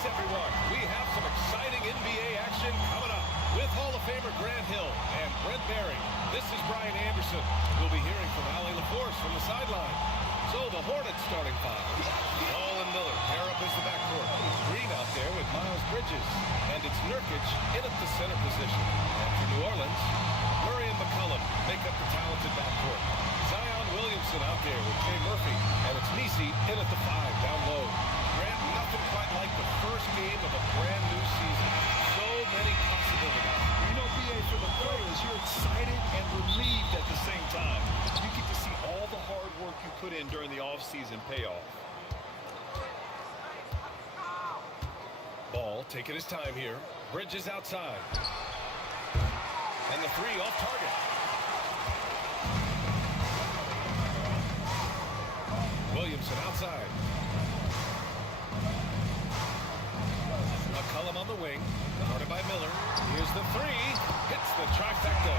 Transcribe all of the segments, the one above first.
Thanks, everyone. We have some exciting NBA action coming up with Hall of Famer Grant Hill and Brent Barry. This is Brian Anderson. We'll be hearing from Allie LaForce from the sideline. So the Hornets starting five. Ball and Miller pair up as the backcourt. Green out there with Miles Bridges. And it's Nurkic in at the center position. And for New Orleans, Murray and McCollum make up the talented backcourt. Zion Williamson out there with Trey Murphy. And it's Nisi in at the five down low. Grant, nothing quite like the first game of a brand new season. So many possibilities. You know, BA, for the players, you're excited and relieved at the same time. You get to see all the hard work you put in during the offseason pay off. Ball taking his time here. Bridges outside. And the three off target. Williamson outside. McCollum on the wing. Guarded by Miller. Here's the three. Hits the trifecta.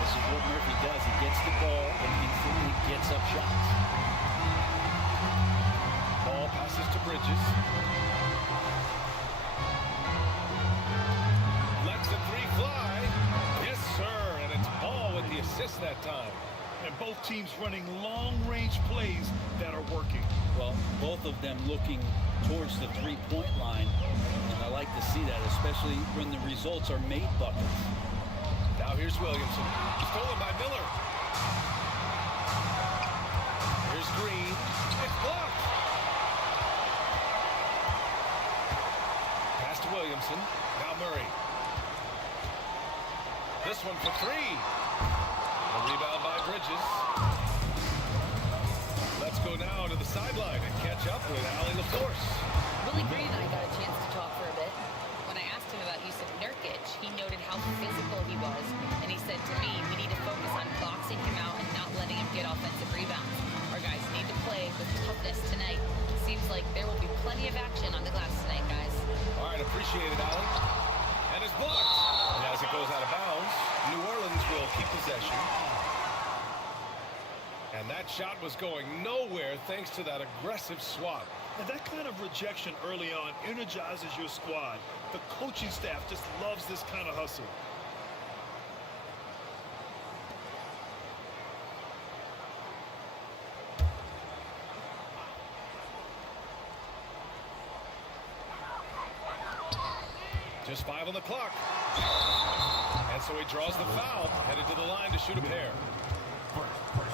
This is what Murphy does. He gets the ball and instantly gets up shots. Ball passes to Bridges. Lets the three fly. Yes, sir. And it's Ball with the assist that time. And both teams running long-range plays that are working. Well, both of them looking towards the three-point line. And I like to see that, especially when the results are made buckets. Now here's Williamson. Stolen by Miller. Here's Green. It's blocked. Pass to Williamson. Now Murray. This one for three. A rebound by Bridges. Let's go now to the sideline and catch up with Allie LaForce. Willie Green and I got a chance to talk for a bit. When I asked him about Yusuf Nurkic, he noted how physical he was, and he said to me, we need to focus on boxing him out and not letting him get offensive rebounds. Our guys need to play with toughness tonight. Seems like there will be plenty of action on the glass tonight, guys. All right, appreciate it, Allie. And it's blocked. And as it goes out of bounds, New Orleans will keep possession. And that shot was going nowhere thanks to that aggressive swat. And that kind of rejection early on energizes your squad. The coaching staff just loves this kind of hustle. Just 5 on the clock. And so he draws the foul, headed to the line to shoot a pair.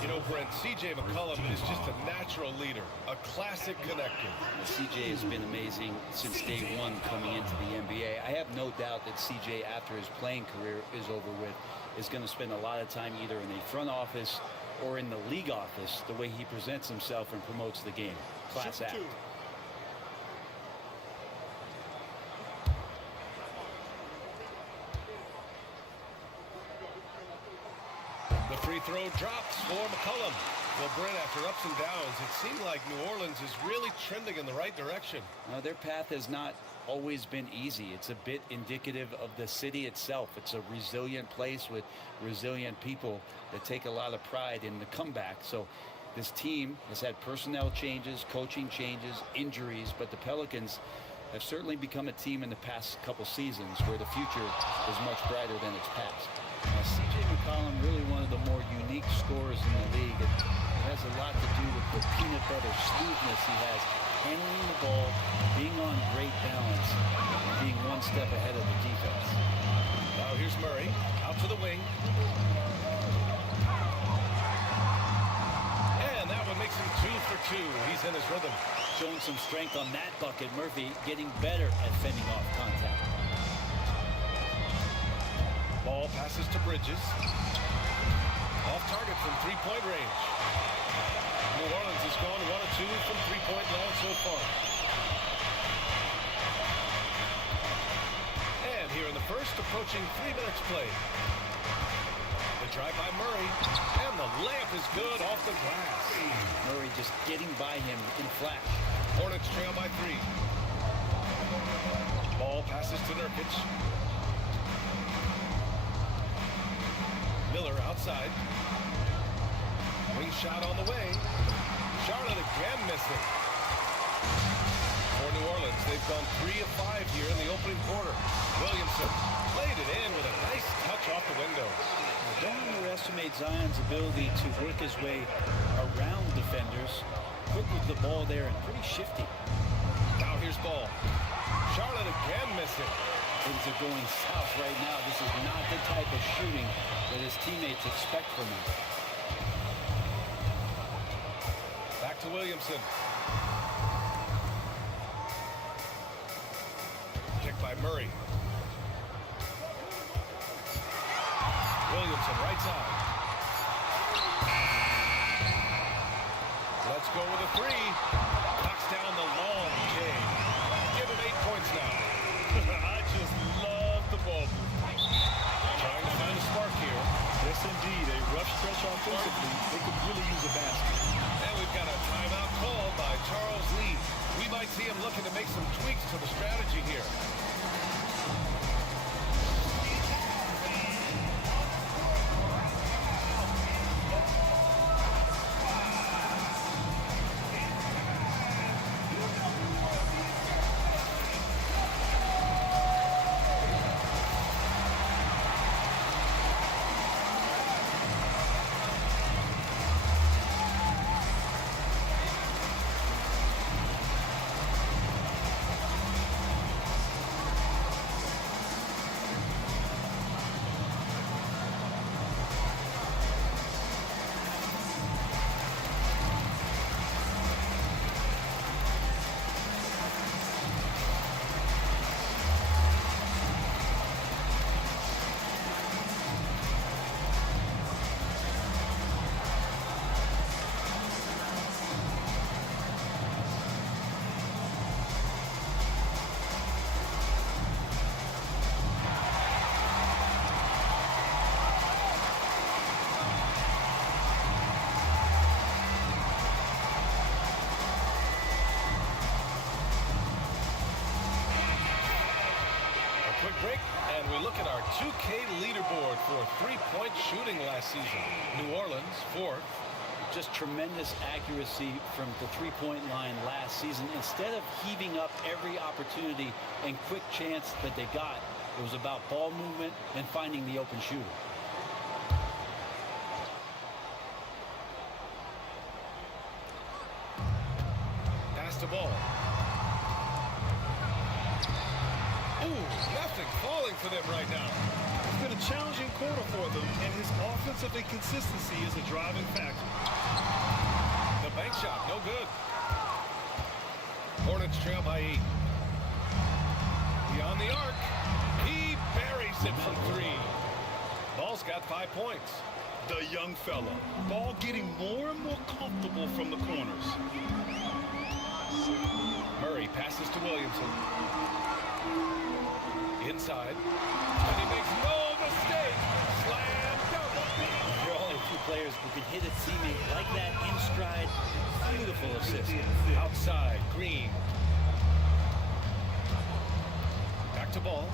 You know, Brent, C.J. McCollum is just a natural leader, a classic connector. CJ has been amazing since day one coming into the NBA. I have no doubt that CJ, after his playing career is over with, is going to spend a lot of time either in the front office or in the league office, the way he presents himself and promotes the game. Class act. The free throw drops for McCollum. Well, Brent, after ups and downs, it seemed like New Orleans is really trending in the right direction. Now, their path has not always been easy. It's a bit indicative of the city itself. It's a resilient place with resilient people that take a lot of pride in the comeback. So this team has had personnel changes, coaching changes, injuries, but the Pelicans have certainly become a team in the past couple seasons where the future is much brighter than its past. C.J. McCollum, really one of the more unique scorers in the league. It has a lot to do with the peanut butter smoothness he has, handling the ball, being on great balance, and being one step ahead of the defense. Now here's Murray, out to the wing. And that one makes him 2 for 2. He's in his rhythm. Showing some strength on that bucket. Murphy getting better at fending off contact. Ball passes to Bridges. Off target from three-point range. New Orleans has gone 1 of 2 from three-point land so far. And here in the first, approaching 3 minutes played. The drive by Murray, and the layup is good off the glass. Murray just getting by him in flash. Hornets trail by 3. Ball passes to Nurkic. Miller outside. Wing shot on the way. Charlotte again missing. For New Orleans, They've gone 3 of 5 here in the opening quarter. Williamson played it in with a nice touch off the window. Don't underestimate Zion's ability to work his way around defenders. Quick with the ball there and pretty shifty. Now here's ball. Charlotte again missing. Things are going south right now. This is not the type of shooting that his teammates expect from him. Back to Williamson. Kick by Murray. Williamson right side. Let's go with a 3. Knocks down the long J. Give him 8 points now. I just love the ball movement. Trying to find a spark here. Yes, indeed. A rough stretch offensively. They could really use a basket. And we've got a timeout called by Charles Lee. We might see him looking to make some tweaks to the strategy here. Break, and we look at our 2K leaderboard for three-point shooting last season. New Orleans, 4th. Just tremendous accuracy from the three-point line last season. Instead of heaving up every opportunity and quick chance that they got, it was about ball movement and finding the open shooter. Pass the ball. Nothing falling for them right now. It's been a challenging quarter for them, and his offensive inconsistency is a driving factor. The bank shot, no good. Hornets trail by 8. Beyond the arc. He buries it from 3. Ball's got 5 points. The young fella. Ball getting more and more comfortable from the corners. Murray passes to Williamson. Inside. And he makes no mistake. Slam dunk. There are only 2 players who can hit a teammate like that in stride. Beautiful assist. Outside, Green. Back to ball.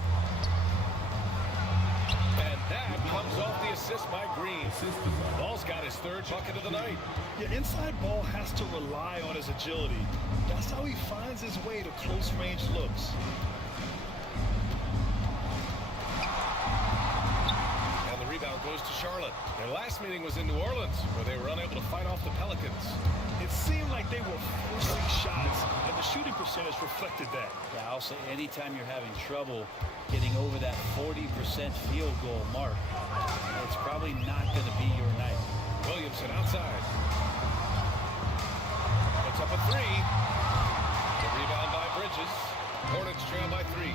And that comes off the assist by Green. Ball's got his 3rd bucket of the night. Yeah, inside ball has to rely on his agility. That's how he finds his way to close-range looks. Goes to Charlotte. Their last meeting was in New Orleans, where they were unable to fight off the Pelicans. It seemed like they were forcing shots, and the shooting percentage reflected that. Yeah, I'll say anytime you're having trouble getting over that 40% field goal mark, it's probably not going to be your night. Williamson outside. Puts up a 3. The rebound by Bridges. Hornets trail by 3.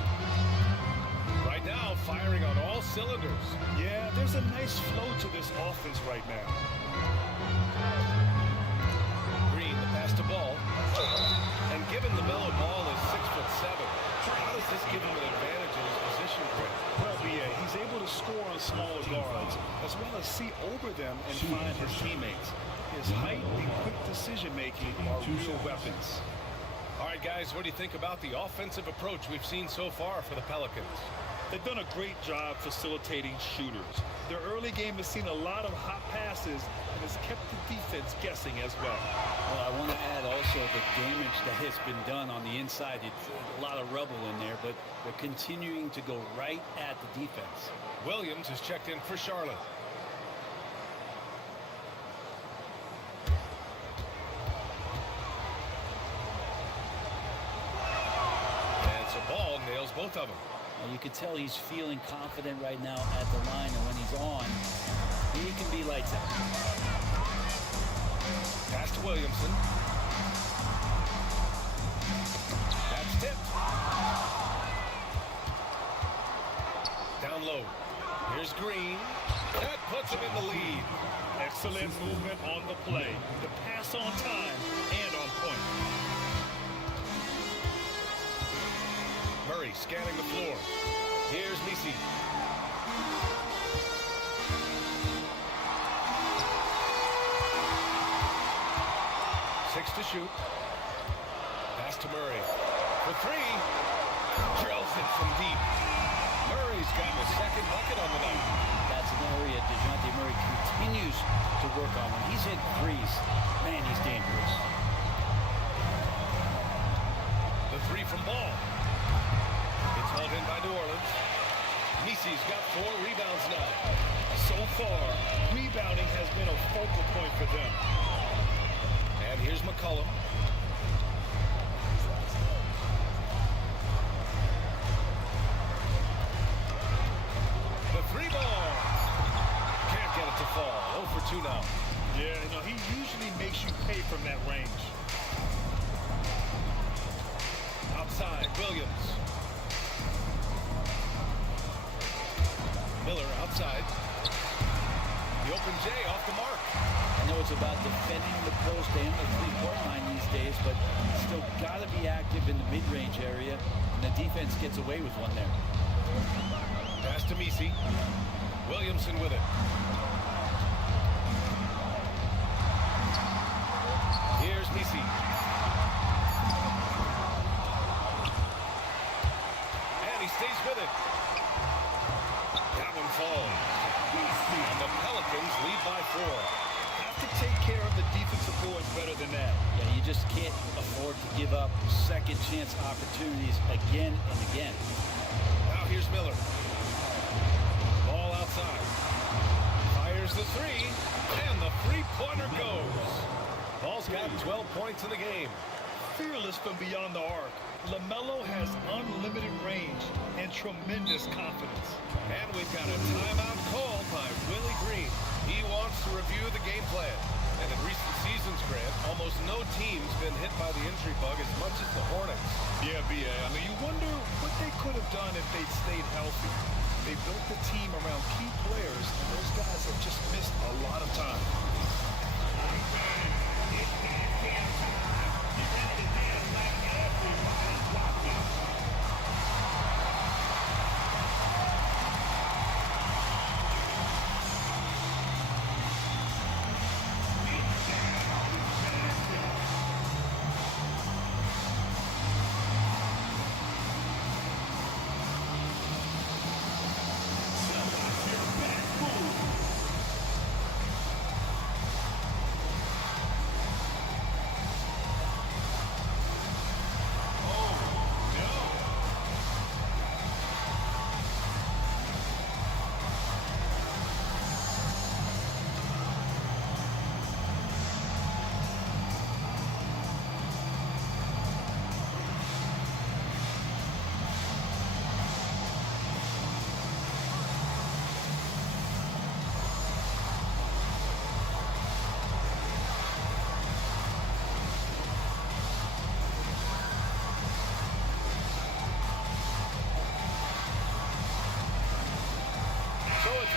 Right now, firing on all cylinders. Yeah, there's a nice flow to this offense right now. Green, the pass to Ball. And given Lamelo Ball is 6'7", how does this give him an advantage in his position grid? Well, yeah, he's able to score on smaller guards, as well as see over them and find his teammates. His height and quick decision-making are real weapons. right, guys, what do you think about the offensive approach we've seen so far for the Pelicans? They've done a great job facilitating shooters. Their early game has seen a lot of hot passes and has kept the defense guessing as well. Well, I want to add also the damage that has been done on the inside. It's a lot of rubble in there, but they're continuing to go right at the defense. Williams is checked in for Charlotte. And so ball nails both of them. Well, you can tell he's feeling confident right now at the line, and when he's on, he can be lights out. Pass to Williamson. That's tipped. Down low. Here's Green. That puts him in the lead. Excellent movement on the play. The pass on time and on point. Murray scanning the floor. Here's Misi. Six to shoot. Pass to Murray. For three. Drills it from deep. Murray's got the second bucket on the night. That's an area DeJounte Murray continues to work on. When he's hit threes, man, he's dangerous. The three from Ball. It's hauled in by New Orleans. Misi's got 4 rebounds now. So far, rebounding has been a focal point for them. And here's McCollum. The three ball. Can't get it to fall. 0 for 2 now. Yeah, you know, he usually makes you pay from that range. Outside, Williams. Miller outside. The open J off the mark. I know it's about defending the post and the three-point line these days, but still got to be active in the mid-range area, and the defense gets away with one there. Pass to Misi. Williamson with it. Here's Misi. And he stays with it. That one falls. And the Pelicans lead by 4. Have to take care of the defensive boards better than that. Yeah, you just can't afford to give up second chance opportunities again and again. Now here's Miller. Ball outside. Fires the three. And the three-pointer goes. Ball's got 12 points in the game. Fearless from beyond the arc, Lamelo has unlimited range and tremendous confidence. And we've got a timeout called by Willie Green. He wants to review the game plan. And in recent seasons, Grant, almost no team's been hit by the injury bug as much as the Hornets. Yeah, B.A. I mean, you wonder what they could have done if they'd stayed healthy. They built the team around key players, and those guys have just missed a lot of time.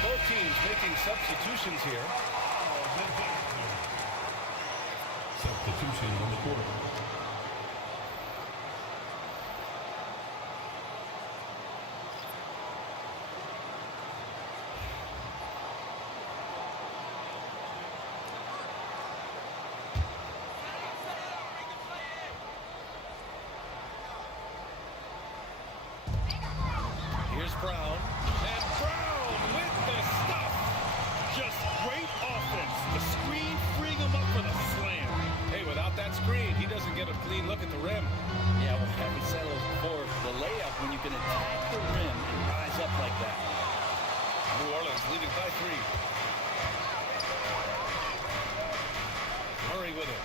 Both teams making substitutions here. Substitution on the court. Here's Brown. And Brown with the stuff. Just great offense. The screen freeing him up for the slam. Hey, without that screen, he doesn't get a clean look at the rim. Yeah, well, we said it before. The layup, when you can attack the rim and rise up like that. New Orleans leading by 3. Murray with it.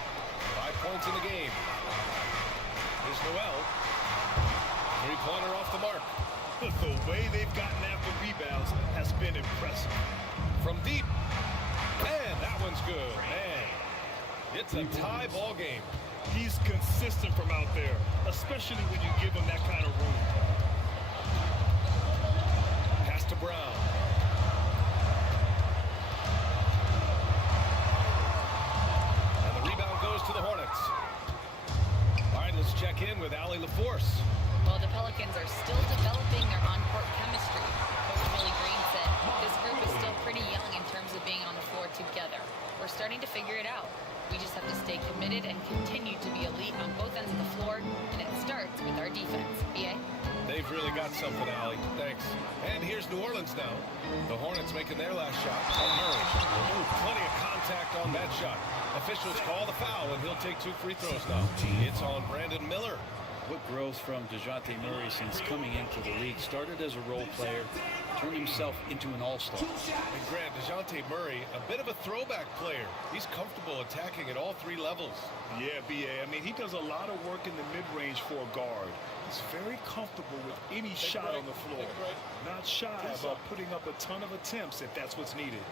5 points in the game. Here's Noel. 3-pointer off the mark. The way they've gotten after rebounds has been impressive. From deep. And that one's good. Man, it's a tie ball game. He's consistent from out there, especially when you give him that kind of room. Pass to Brown. And the rebound goes to the Hornets. All right, let's check in with Allie LaForce. Well, the Pelicans are still developing their on-court chemistry. Coach Willie Green said this group is still pretty young in terms of being on the floor together. We're starting to figure it out. We just have to stay committed and continue to be elite on both ends of the floor, and it starts with our defense. B.A.? They've really got something, Allie. Thanks. And here's New Orleans now. The Hornets making their last shot. Murray. Ooh, plenty of contact on that shot. Officials call the foul, and he'll take 2 free throws now. It's on Brandon Miller. What growth from DeJounte Murray since coming into the league. Started as a role player, turned himself into an all-star. And Grant, DeJounte Murray, a bit of a throwback player. He's comfortable attacking at all 3 levels. Yeah, B.A. I mean, he does a lot of work in the mid-range for a guard. He's very comfortable with any shot on the floor. Not shy about putting up a ton of attempts if that's what's needed.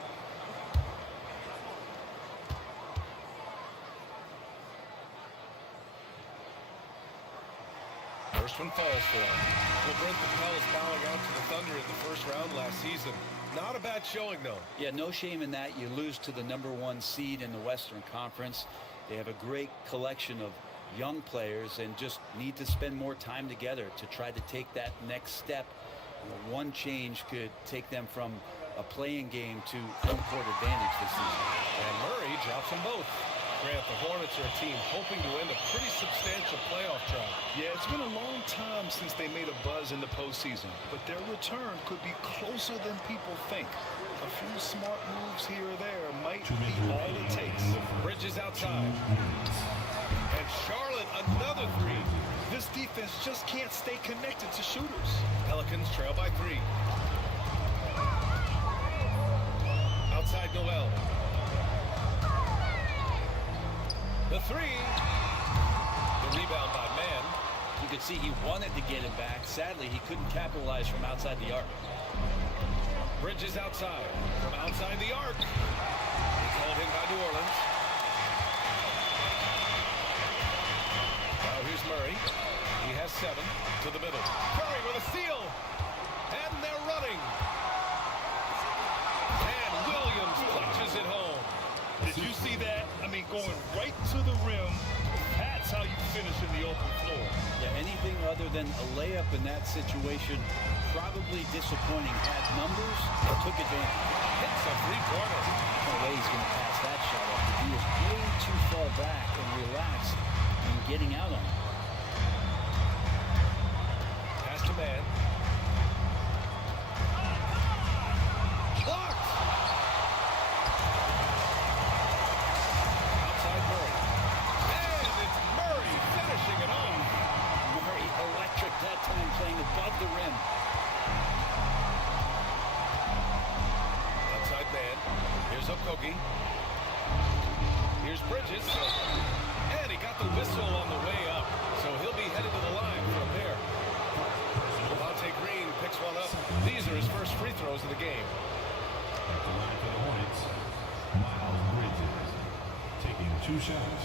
First one falls for him. Well, Brent, the Pels bowing out to the Thunder in the first round last season. Not a bad showing, though. Yeah, no shame in that. You lose to the #1 seed in the Western Conference. They have a great collection of young players and just need to spend more time together to try to take that next step. One change could take them from a playing game to home court advantage this season. And Murray drops them both. Grant, the Hornets are a team hoping to end a pretty substantial playoff drive. Yeah, it's been a long time since they made a buzz in the postseason, but their return could be closer than people think. A few smart moves here or there might be all it takes. Bridges outside. And Charlotte, another 3. This defense just can't stay connected to shooters. Pelicans trail by 3. Outside Noel. The 3. The rebound by Mann. You could see he wanted to get it back. Sadly, he couldn't capitalize from outside the arc. Bridges outside. From outside the arc. It's held in by New Orleans. Now here's Murray. He has 7 to the middle. Curry with a steal. And they're running. And Williams clutches it home. Did you see that? I mean, going right to the rim. That's how you finish in the open floor. Yeah, anything other than a layup in that situation, probably disappointing. Had numbers, but took advantage. Hits a 3-pointer. No way he's going to pass that shot up. He was way too far back and relaxed in getting out on it. Pass to Mann. Blocked. Outside Murray. And it's Murray finishing it off. Murray electric that time, playing above the rim. Outside Mann. Here's Okogie. Here's Bridges. And he got the whistle on the way up. So he'll be headed to the line from there. Devontae Green picks one up. These are his first free throws of the game. At the line for the Hornets, Miles Bridges taking 2 shots.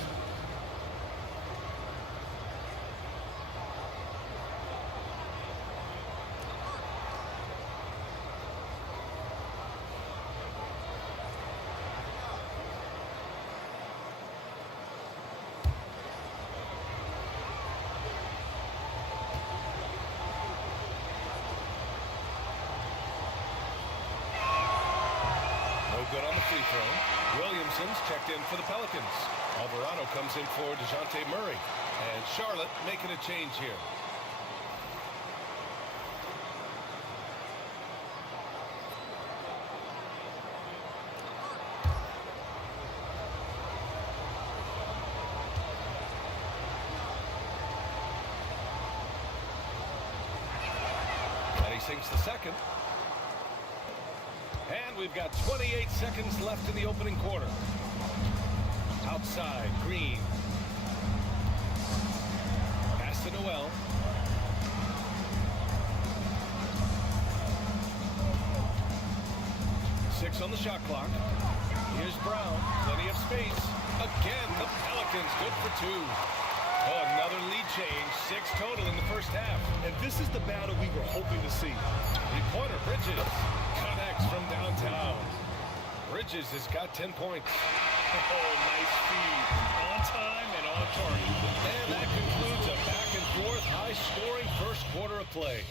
Good on the free throw. Williamson's checked in for the Pelicans. Alvarado comes in for DeJounte Murray. And Charlotte making a change here. sinks the second. And we've got 28 seconds left in the opening quarter. Outside, Green. Pass to Noel. Six on the shot clock. Here's Brown. Plenty of space. Again, the Pelicans good for two. Oh, another lead change. 6 total in the first half. And this is the battle we were hoping to see. Three-pointer, Bridges connects from downtown. Bridges has got 10 points. Oh, nice feed. On time and on target. And that concludes a back-and-forth, high-scoring first quarter of play.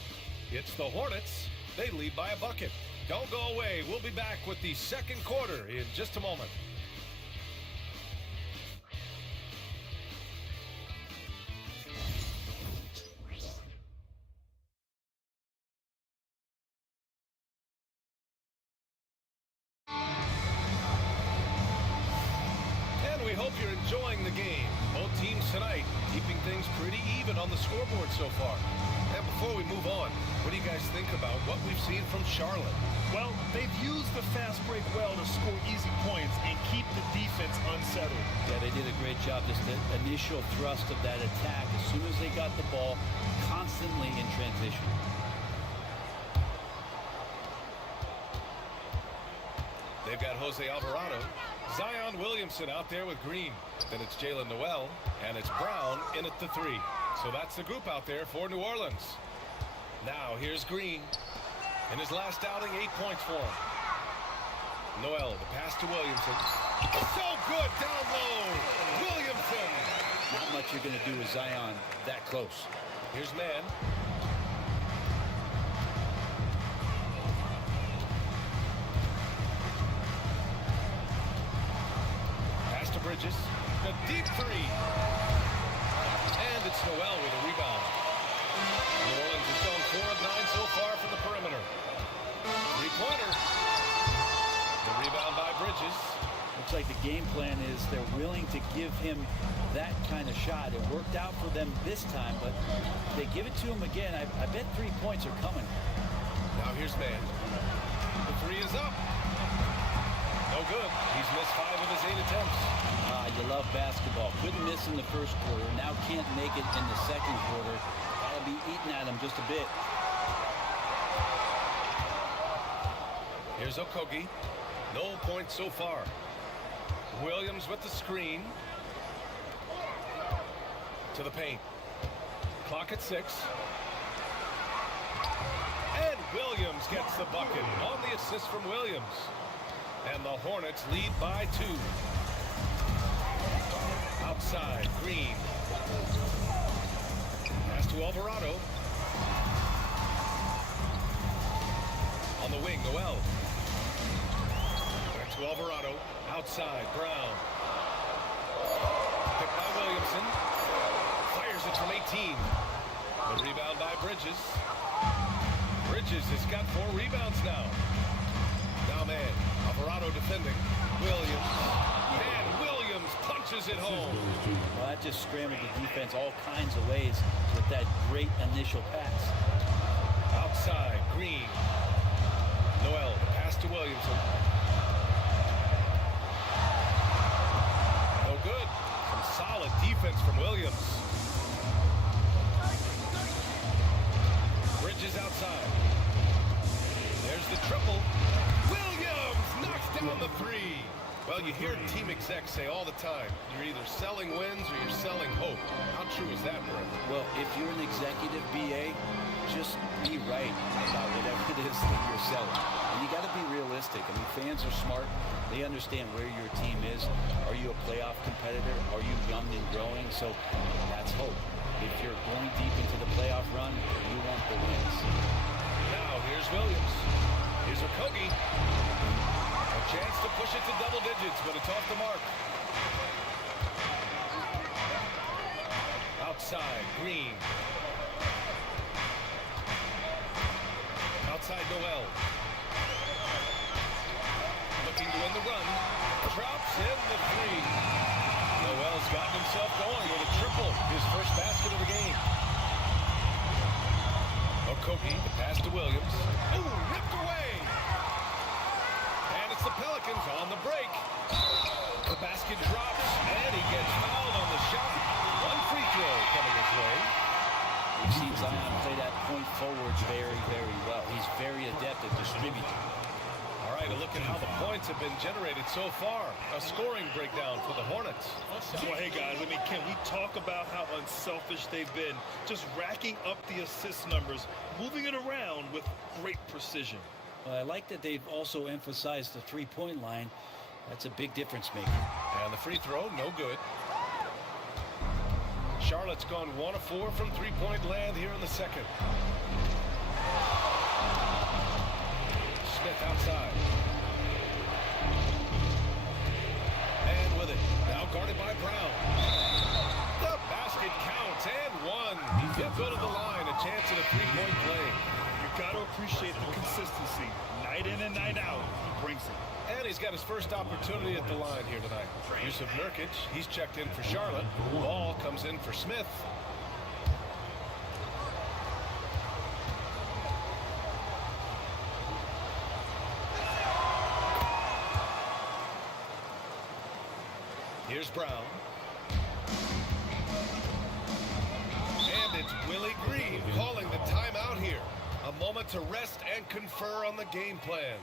It's the Hornets. They lead by a bucket. Don't go away. We'll be back with the second quarter in just a moment. We hope you're enjoying the game. Both teams tonight keeping things pretty even on the scoreboard so far. And before we move on, what do you guys think about what we've seen from Charlotte? Well, they've used the fast break well to score easy points and keep the defense unsettled. Yeah, they did a great job. Just the initial thrust of that attack, as soon as they got the ball, constantly in transition. They've got Jose Alvarado. Zion Williamson out there with Green. Then it's Jalen Noel, and it's Brown in at the 3. So that's the group out there for New Orleans. Now here's Green. In his last outing, 8 points for him. Noel, the pass to Williamson. So good down low. Williamson. Not much you're going to do with Zion that close. Here's Mann. Bridges, the deep 3, and it's Noel with a rebound. New Orleans has gone 4 of 9 so far from the perimeter. Three-pointer. The rebound by Bridges. Looks like the game plan is they're willing to give him that kind of shot. It worked out for them this time, but if they give it to him again, I bet 3 points are coming. Now here's Mann. The 3 is up. No good. He's missed 5 of his 8 attempts. You love basketball. Couldn't miss in the first quarter. Now can't make it in the second quarter. That'll be eating at him just a bit. Here's Okogie. No points so far. Williams with the screen. To the paint. Clock at 6. And Williams gets the bucket on the assist from Williams. And the Hornets lead by 2. Outside, Green. Pass to Alvarado. On the wing, Noel. Back to Alvarado. Outside, Brown. Picked by Williamson. Fires it from 18. The rebound by Bridges. Bridges has got 4 rebounds now. Now man, Alvarado defending. Williams. And Williams punches it home. Well, that just scrambled the defense all kinds of ways with that great initial pass. Outside, Green. Noel, the pass to Williamson. No good. Some solid defense from Williams. Bridges outside. There's the triple. Williams knocks down the 3. Well, you hear team execs say all the time, you're either selling wins or you're selling hope. How true is that, Brent? Well, if you're an executive BA, just be right about whatever it is that you're selling. And you got to be realistic. I mean, fans are smart. They understand where your team is. Are you a playoff competitor? Are you young and growing? So that's hope. If you're going deep into the playoff run, you want the wins. Now, here's Williams. Here's Okogie. A chance to push it to double digits, but it's off the mark. Outside, Green. Outside, Noel. Looking to win the run. Drops in the 3. Noel's gotten himself going with a triple. His first basket of the game. Kogi, the pass to Williams. Ooh, ripped away. And it's the Pelicans on the break. The basket drops, and he gets fouled on the shot. One free throw coming his way. We've seen Zion play that point forward very, very well. He's very adept at distributing. All right, a look at how the points have been generated so far. A scoring breakdown for the Hornets. Well, hey, guys, I mean, can we talk about how unselfish they've been? Just racking up the assist numbers, moving it around with great precision. Well, I like that they've also emphasized the three-point line. That's a big difference maker. And the free throw, no good. Charlotte's gone 1 of 4 from three-point land here in the second. Smith outside. And with it, now guarded by Brown. The basket counts, and one. He'll go to the line, a chance at a three-point play. You've got to appreciate the consistency. Night in and night out, he brings it. And he's got his first opportunity at the line here tonight. Yusuf Nurkic, he's checked in for Charlotte. Ball comes in for Smith. Here's Brown. And it's Willie Green calling the timeout here. A moment to rest and confer on the game plan.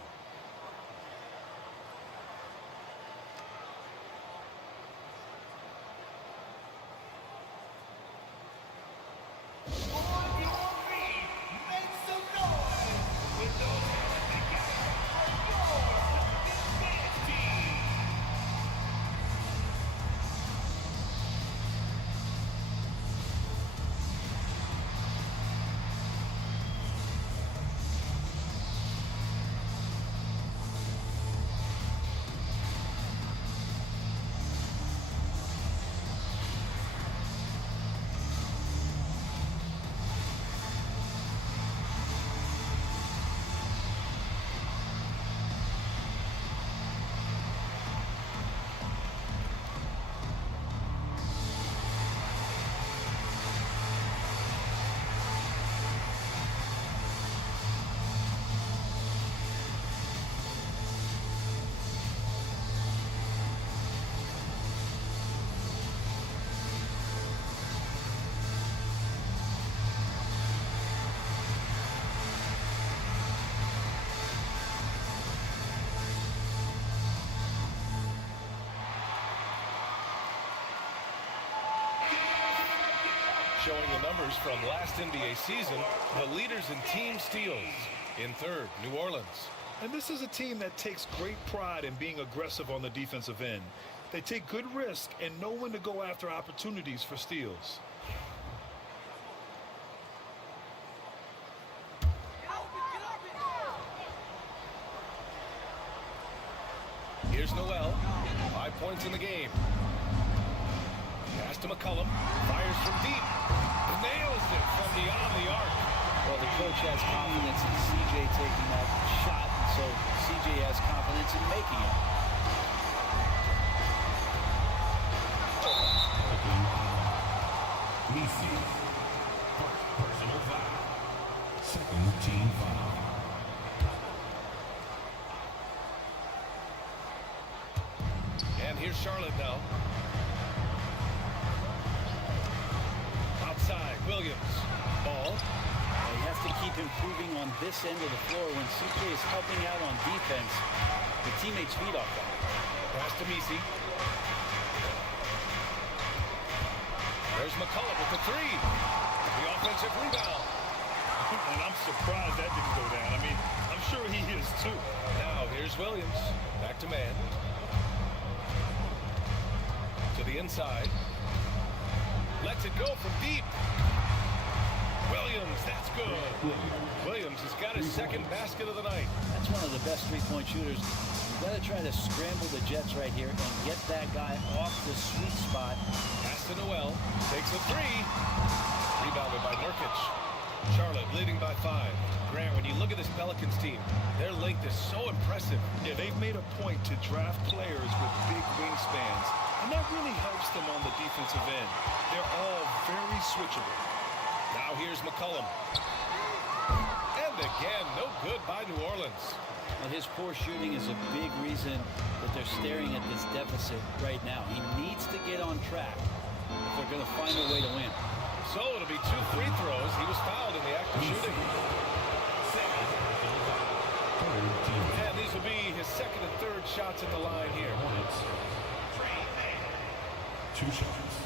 Showing the numbers from last NBA season, the leaders in team steals. In third, New Orleans. And this is a team that takes great pride in being aggressive on the defensive end. They take good risk and know when to go after opportunities for steals. Here's Noel. 5 points in the game. Pass to McCollum. Fires from deep. Nails it from beyond the arc. Well, the coach has confidence in CJ taking that shot, and so CJ has confidence in making it. First personal foul. Second team foul. And here's Charlotte now. Outside, Williams. Ball. He has to keep improving on this end of the floor. When CJ is helping out on defense, the teammates feed off that. Pass to Misi. There's McCollum with the three. The offensive rebound. And I'm surprised that didn't go down. I mean, I'm sure he is too. Now here's Williams. Back to man. To the inside. Lets it go from deep. Williams, that's good. Williams has got his second basket of the night. That's one of the best three-point shooters. You've got to try to scramble the Jets right here and get that guy off the sweet spot. Pass to Noel. Takes a three. Rebounded by Nurkic. Charlotte leading by 5. Grant, when you look at this Pelicans team, their length is so impressive. Yeah, they've made a point to draft players with big wingspans, and that really helps them on the defensive end. They're all very switchable. Now here's McCollum. his poor shooting is a big reason that they're staring at this deficit right now. He needs to get on track if they're going to find a way to win. So it'll be 2 free throws. He was fouled in the act of shooting. And these will be his second and third shots at the line here. Hornets. 2 shots.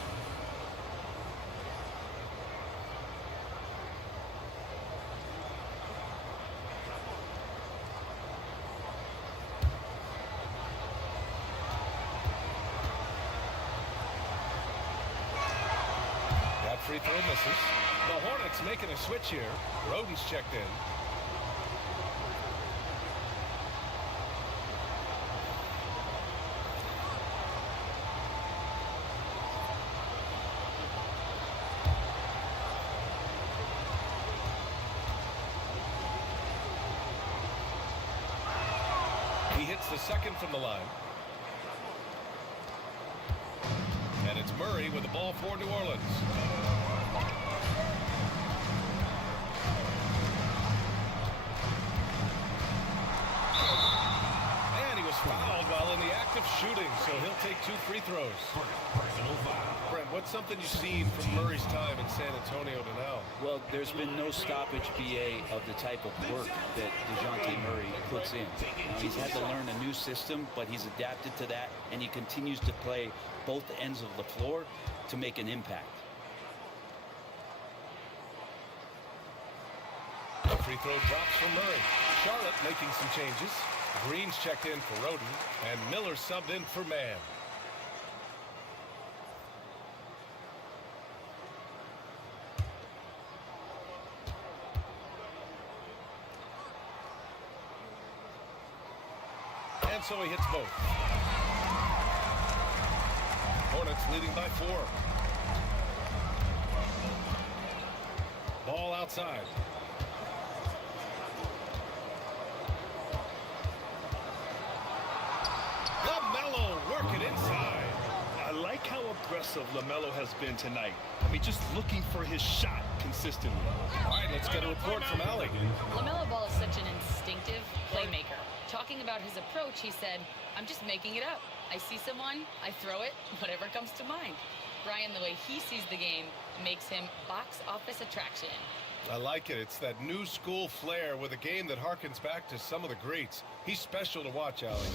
That free throw misses. The Hornets making a switch here. Roden's checked in. He hits the second from the line. And it's Murray with the ball for New Orleans. And he was fouled while in the act of shooting, so he'll take 2 free throws. Personal foul. Brent, what's something you've seen from Murray's time in San Antonio to now? Well, there's been no stoppage, BA, of the type of work that DeJounte Murray puts in. He's had to learn a new system, but he's adapted to that, and he continues to play both ends of the floor to make an impact. A free throw drops from Murray. Charlotte making some changes. Green's checked in for Roden, and Miller subbed in for Mann. And so he hits both. Hornets leading by 4. Ball outside. Lamelo working inside. I like how aggressive Lamelo has been tonight. I mean, just looking for his shot consistently. All right, let's get a report from Allie. LaMelo Ball is such an instinctive playmaker. Talking about his approach, he said, "I'm just making it up. I see someone, I throw it, whatever comes to mind." Brian, the way he sees the game makes him box office attraction. I like it. It's that new school flair with a game that harkens back to some of the greats. He's special to watch, Allie.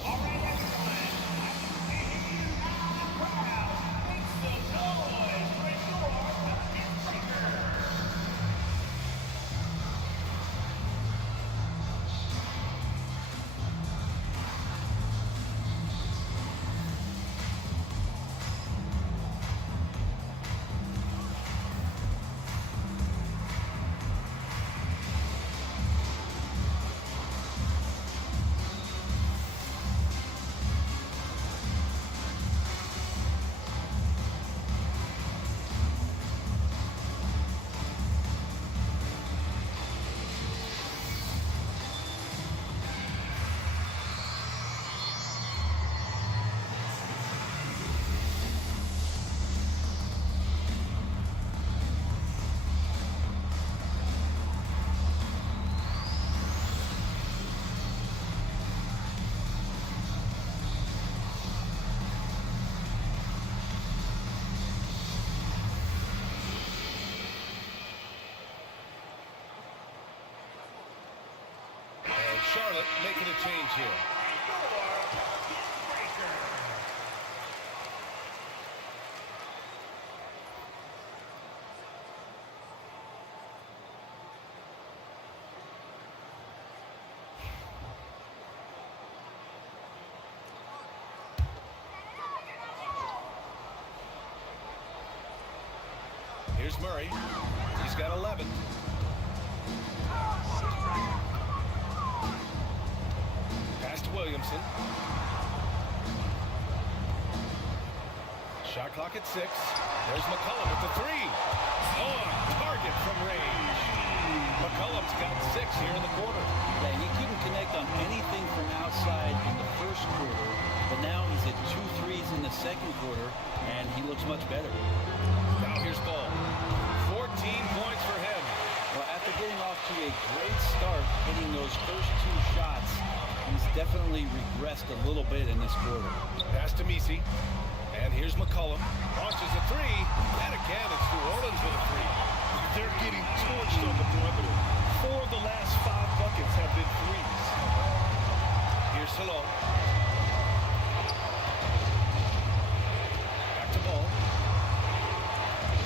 Charlotte making a change here. Here's Murray. He's got 11. Williamson. Shot clock at 6. There's McCollum with the 3. Oh, target from range. McCollum's got 6 here in the quarter. Yeah, he couldn't connect on anything from outside in the first quarter, but now he's at 2 threes in the second quarter, and he looks much better. Now here's Ball. 14 points for him. Well, after getting off to a great start, hitting those first 2 shots, He's definitely regressed a little bit in this quarter. Pass to Messi. And here's McCollum. Launches a three. And again, it's New Orleans with a three. They're getting torched on the perimeter. 4 of the last 5 buckets have been threes. Here's Salon. Back to Ball.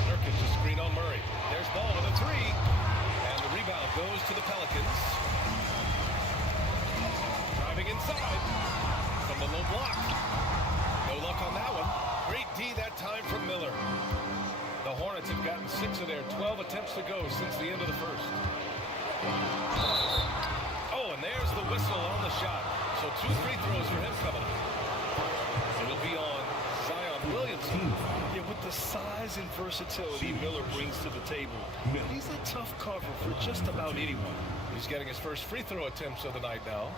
Nurkic to screen on Murray. There's Ball with a three. And the rebound goes to the Pelicans. Driving inside from the low block. No luck on that one. Great D that time from Miller. The Hornets have gotten 6 of their 12 attempts to go since the end of the first. Oh, and there's the whistle on the shot. So 2 free throws for him coming up. It'll be on Zion Williamson. Yeah, with the size and versatility Miller brings to the table, he's a tough cover for just about anyone. He's getting his first free throw attempts of the night now.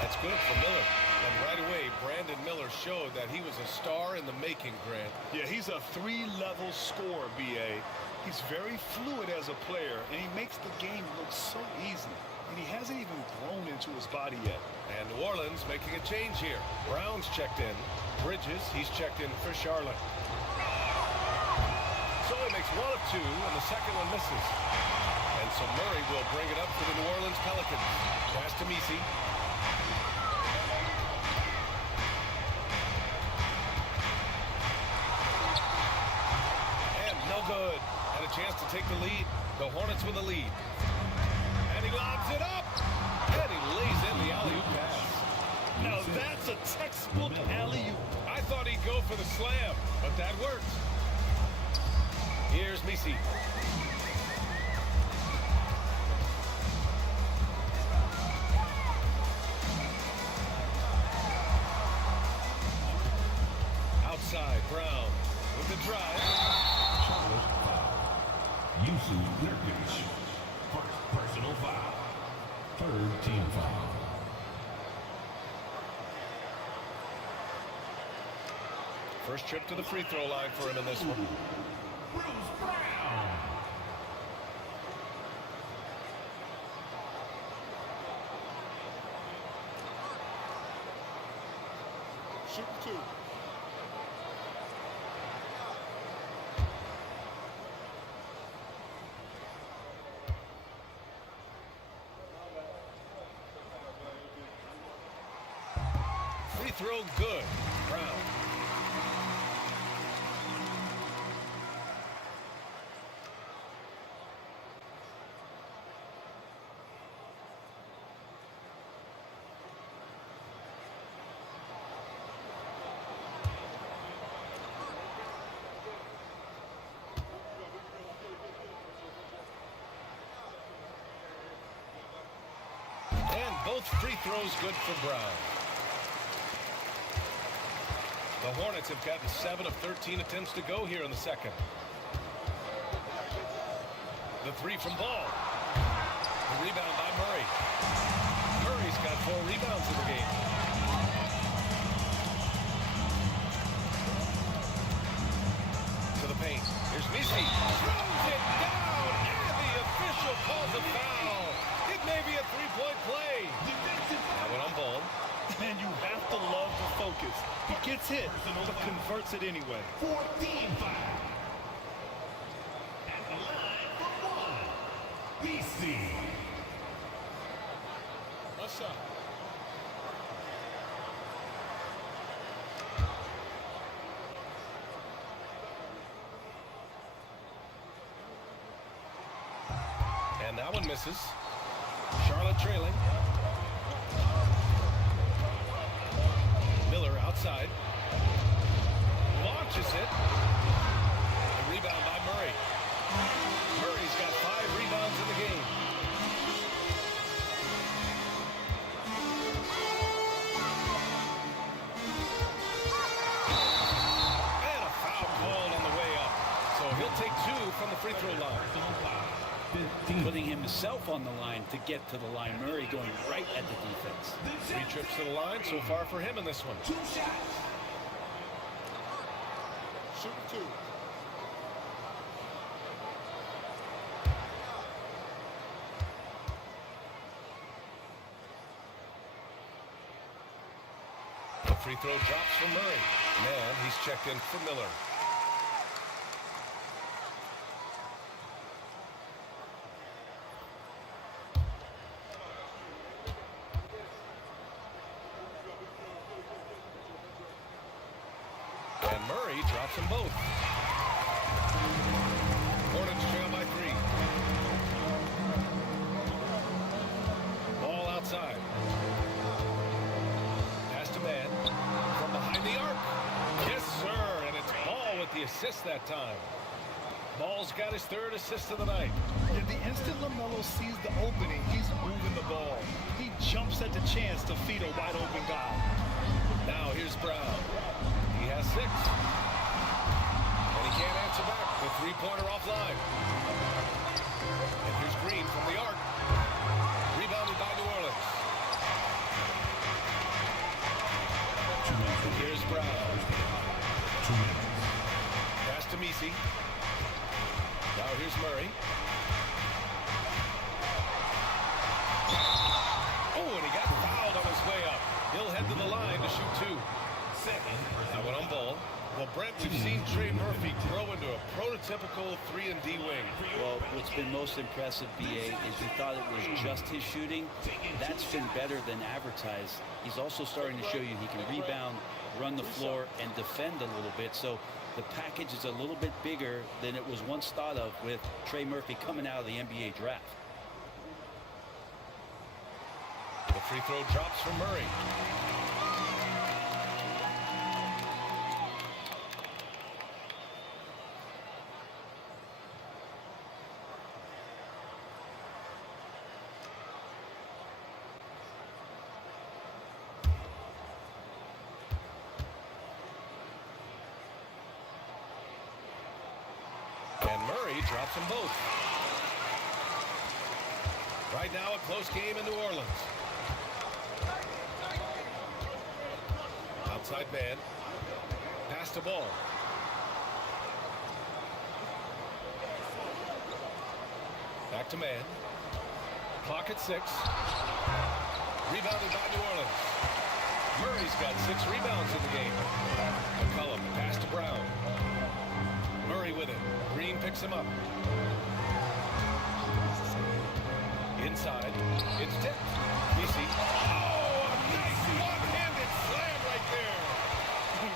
That's good for Miller. And right away, Brandon Miller showed that he was a star in the making, Grant. Yeah, he's a 3-level scorer, B.A. He's very fluid as a player, and he makes the game look so easy. And he hasn't even grown into his body yet. And New Orleans making a change here. Brown's checked in. Bridges, he's checked in for Charlotte. So he makes 1 of 2, and the second one misses. And so Murray will bring it up for the New Orleans Pelicans. Pass to Messi. And no good. And a chance to take the lead. The Hornets with the lead. And he lobs it up. And he lays in the alley-oop pass. Now that's a textbook alley-oop. I thought he'd go for the slam, but that worked. Here's Messi. Outside, Brown with the drive. Charlotte foul. Yusuf Nurkic. First personal foul. Third team foul. First trip to the free throw line for him in this one. Bruce Brown. Shoot 2. Free throw good. Brown. And both free throws good for Brown. The Hornets have gotten 7 of 13 attempts to go here in the second. The three from Ball. The rebound by Murray. Murray's got 4 rebounds in the game. To the paint. Here's Messi. Throws it down, and the official calls a foul. It may be a 3-point play. That went on Ball. And you have to love the focus. He gets hit, but converts it anyway. 14 foul. At the line for 1. BC. What's up? And that one misses. Charlotte trailing. Miller outside. Launches it. The rebound by Murray. Murray's got 5 rebounds in the game. And a foul called on the way up. So he'll take 2 from the free throw line. 15 With putting himself on the line to get to the line. Murray going right at the defense. 3 trips to the line so far for him in this one. 2 shots. Shoot 2. The free throw drops for Murray. Man, he's checked in for Miller. And Murray drops them both. Hornets trail by 3. Ball outside. Pass to man. From behind the arc. Yes, sir. And it's Ball with the assist that time. Ball's got his 3rd assist of the night. Yeah, the instant Lamelo sees the opening, he's moving the ball. He jumps at the chance to feed a wide open guy. Now here's Brown. He has 6. And he can't answer back. The 3-pointer offline. And here's Green from the arc. Rebounded by New Orleans. 2 minutes. Here's Brown. 2 minutes. Pass to Messi. Now here's Murray. Oh, and he got fouled on his way up. He'll head to the line to shoot 2. That one on Ball. Well, Brent, we've seen Trey Murphy grow into a prototypical 3-and-D wing. Well, what's been most impressive, BA, is we thought it was just his shooting. That's been better than advertised. He's also starting to show you he can rebound, run the floor, and defend a little bit. So the package is a little bit bigger than it was once thought of with Trey Murphy coming out of the NBA draft. The free throw drops for Murray. And Murray drops them both. Right now, a close game in New Orleans. Outside man. Pass to Ball. Back to man. Clock at 6. Rebounded by New Orleans. Murray's got 6 rebounds in the game. McCollum, pass to Brown. Murray with it. Green picks him up. Inside. It's tipped. Messi. Oh, a nice one-handed slam right there.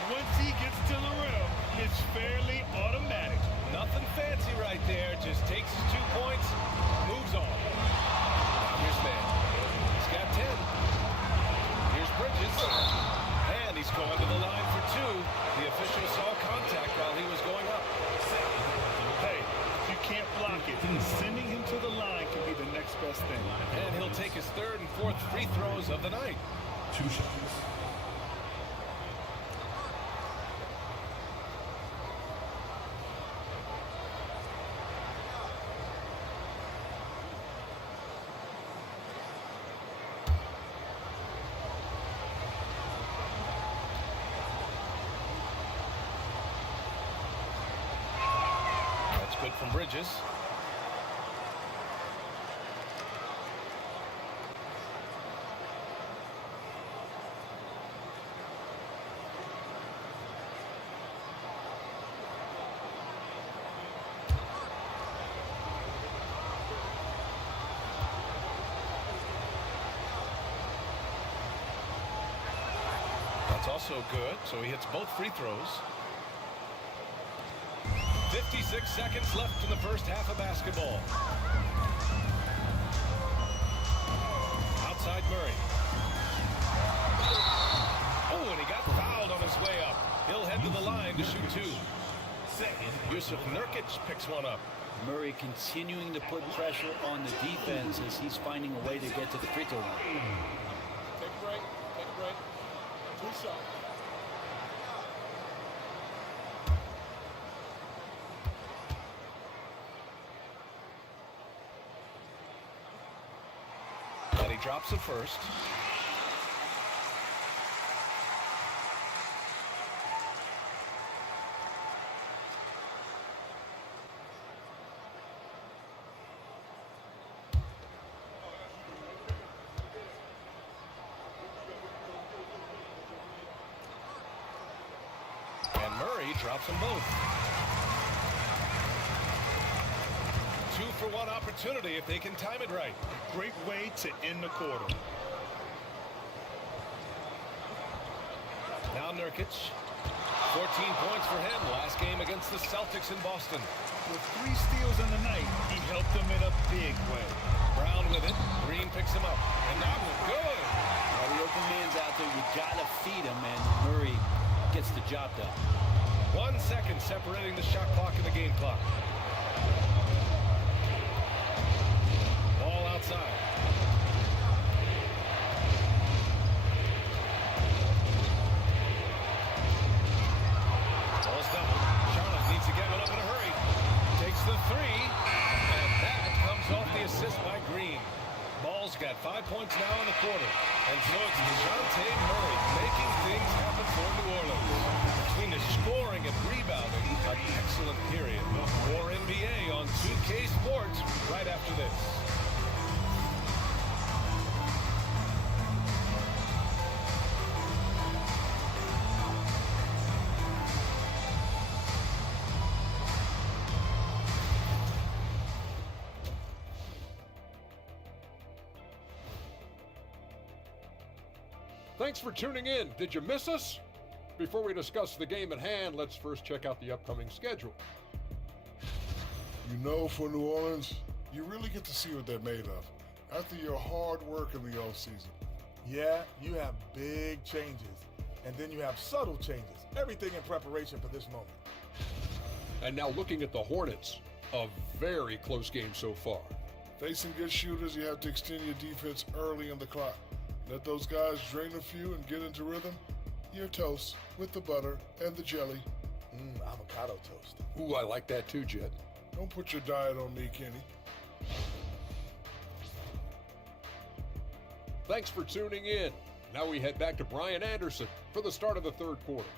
Once he gets to the rim, it's fairly automatic. Nothing fancy right there. Just takes his 2 points, moves on. Now here's man. He's got 10. Here's Bridges. And he's going to the line for 2. The official saw contact while he was going up. Hey, you can't block it. Sending him to the line can be the next best thing. And he'll take his 3rd and 4th free throws of the night. 2 shots. That's good from Bridges. That's also good, so he hits both free throws. 56 seconds left in the first half of basketball. Outside Murray. Oh, and he got fouled on his way up. He'll head to the line to shoot 2. Yusuf Nurkic picks one up. Murray continuing to put pressure on the defense as he's finding a way to get to the free throw line. Take a break. Take a break. 2 shots. Murray drops it first. And Murray drops them both. 2-for-1 opportunity if they can time it right. Great way to end the quarter. Now Nurkic. 14 points for him last game against the Celtics in Boston. With 3 steals in the night, he helped them in a big way. Brown with it. Green picks him up. And that was good. Well, the open man's out there. You got to feed him, and Murray gets the job done. 1 second separating the shot clock and the game clock. Ball outside. Ball's double. Charlotte needs to get one up in a hurry. Takes the 3. And that comes off the assist by Green. Ball's got 5 points now in the quarter. And so it's DeJounte Murray making things happen for New Orleans. Between the scoring and rebounding, an excellent period. More NBA on 2K Sports right after this. Thanks for tuning in. Did you miss us? Before we discuss the game at hand, let's first check out the upcoming schedule. You know, for New Orleans, you really get to see what they're made of after your hard work in the offseason. Yeah, you have big changes, and then you have subtle changes. Everything in preparation for this moment. And now looking at the Hornets, a very close game so far. Facing good shooters, you have to extend your defense early in the clock. Let those guys drain a few and get into rhythm. You're toast with the butter and the jelly. Avocado toast. Ooh, I like that too, Jet. Don't put your diet on me, Kenny. Thanks for tuning in. Now we head back to Brian Anderson for the start of the third quarter.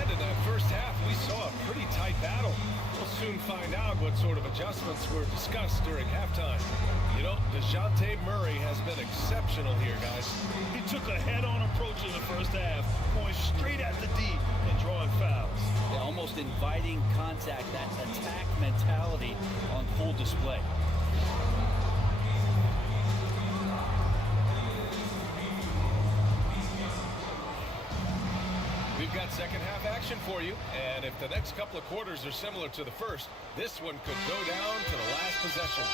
And in that first half, we saw a pretty tight battle. We'll soon find out what sort of adjustments were discussed during halftime. You know, DeJounte Murray has been exceptional here, guys. He took a head-on approach in the first half, going straight at the D and drawing fouls. Yeah, almost inviting contact, that attack mentality on full display. We've got second half action for you, and if the next couple of quarters are similar to the first, this one could go down to the last possession.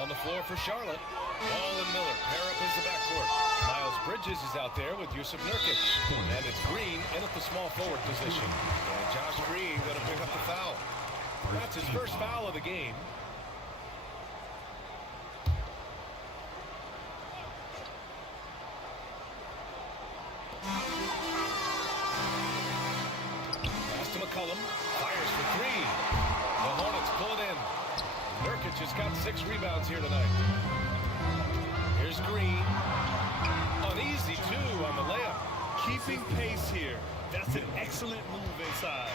On the floor for Charlotte, Ball and Miller pair up as the backcourt. Miles Bridges is out there with Yusuf Nurkic, and it's Green in at the small forward position. And Josh Green going to pick up the foul. That's his first foul of the game. McCollum fires for 3. The Hornets pull it in. Nurkic has got 6 rebounds here tonight. Here's Green. An easy 2 on the layup. Keeping pace here. That's an excellent move inside.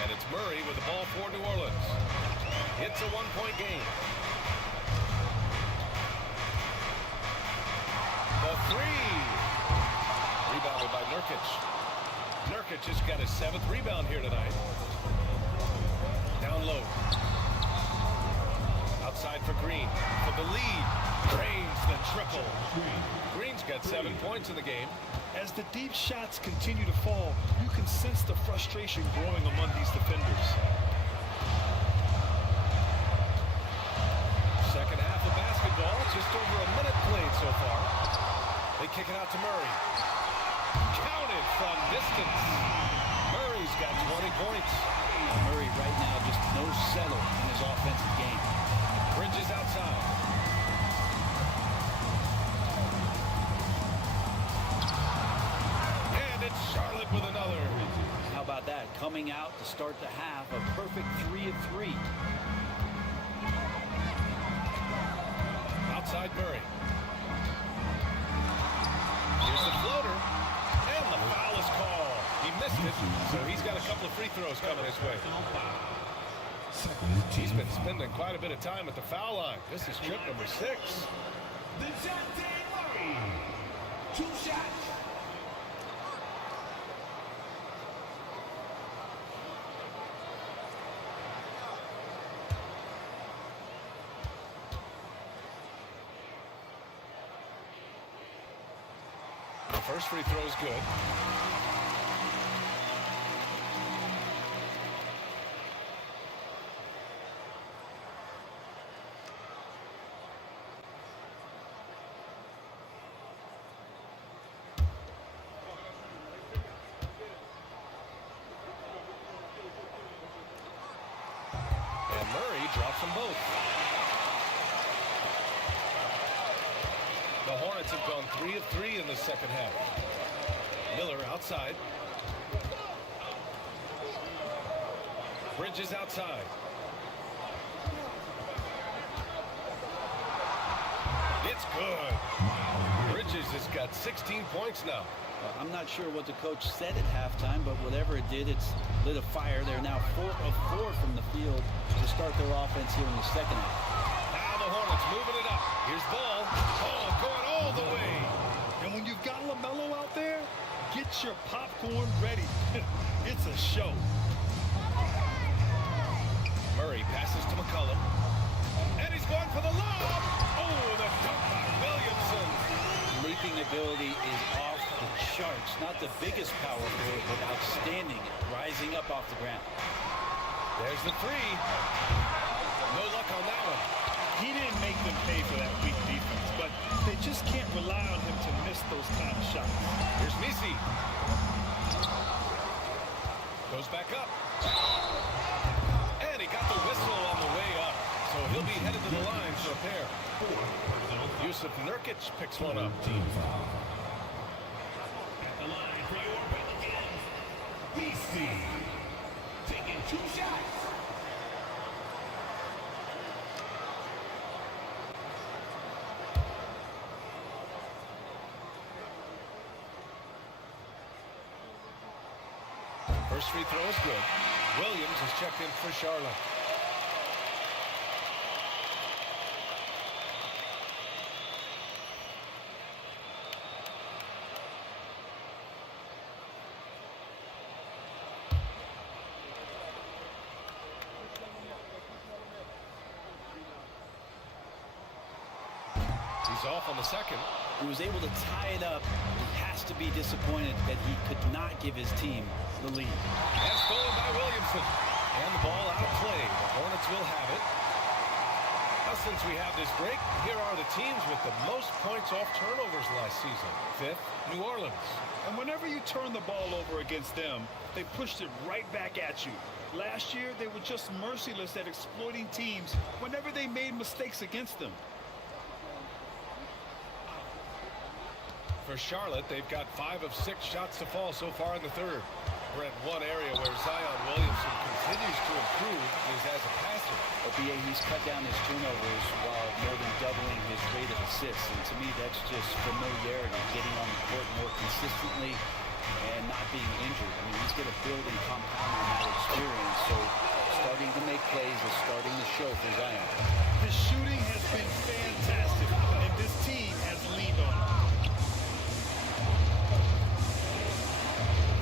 And it's Murray with the ball for New Orleans. It's a 1-point game. The 3. Rebounded by Nurkic. Nurkic just got his 7th rebound here tonight. Down low. Outside for Green. For the lead. Drains the triple. Green's got 7 points in the game. As the deep shots continue to fall, you can sense the frustration growing among these defenders. Second half of basketball. Just over a minute played so far. They kick it out to Murray. Counted from distance. Murray's got 20 points. Murray right now just no settle in his offensive game. Bridges outside. with another. How about that? Coming out to start the half, a perfect 3 of 3. Outside Murray. Here's the floater. And the foul is called. He missed it, so he's got a couple of free throws coming his way. He's been spending quite a bit of time at the foul line. This is trip number 6. Murray. 2 shots. The first free throw is good. And Murray drops them both. The Hornets have gone 3 of 3 in the second half. Miller outside. Bridges outside. It's good. Bridges has got 16 points now. I'm not sure what the coach said at halftime, but whatever it did, it's lit a fire. They're now 4 of 4 from the field to start their offense here in the second half. Now the Hornets moving it up. Here's Ball. Ball going all the way. And when you've got Lamelo out there, get your popcorn ready. It's a show. Murray passes to McCollum. And he's going for the lob. Oh, the dunk by Williamson. Leaping ability is off the charts. Not the biggest power forward, but outstanding. Rising up off the ground. There's the 3. No luck on that one. He didn't make them pay for that weak defense, but they just can't rely on him to miss those kind of shots. Here's Misi. Goes back up. And he got the whistle on the way up. So he'll be headed to the line for a pair. Yusuf Nurkic picks one up. Team foul. At the line for your Pelicans, BC. Taking 2 shots. First free throw is good. Williams is checked in for Charlotte. He's off on the second. He was able to tie it up. He has to be disappointed that he could not give his team the lead. And stolen by Williamson. And the ball out of play. The Hornets will have it. Now, since we have this break, here are the teams with the most points off turnovers last season. 5th, New Orleans. And whenever you turn the ball over against them, they pushed it right back at you. Last year, they were just merciless at exploiting teams whenever they made mistakes against them. For Charlotte, they've got 5 of 6 shots to fall so far in the third. We're at one area where Zion Williamson continues to improve is as a passer. OBA, he's cut down his turnovers while more than doubling his rate of assists. And to me, that's just familiarity, getting on the court more consistently and not being injured. I mean, he's going to build and compound on that experience. So starting to make plays is starting to show for Zion. His shooting has been fantastic, and this team has leaned on it.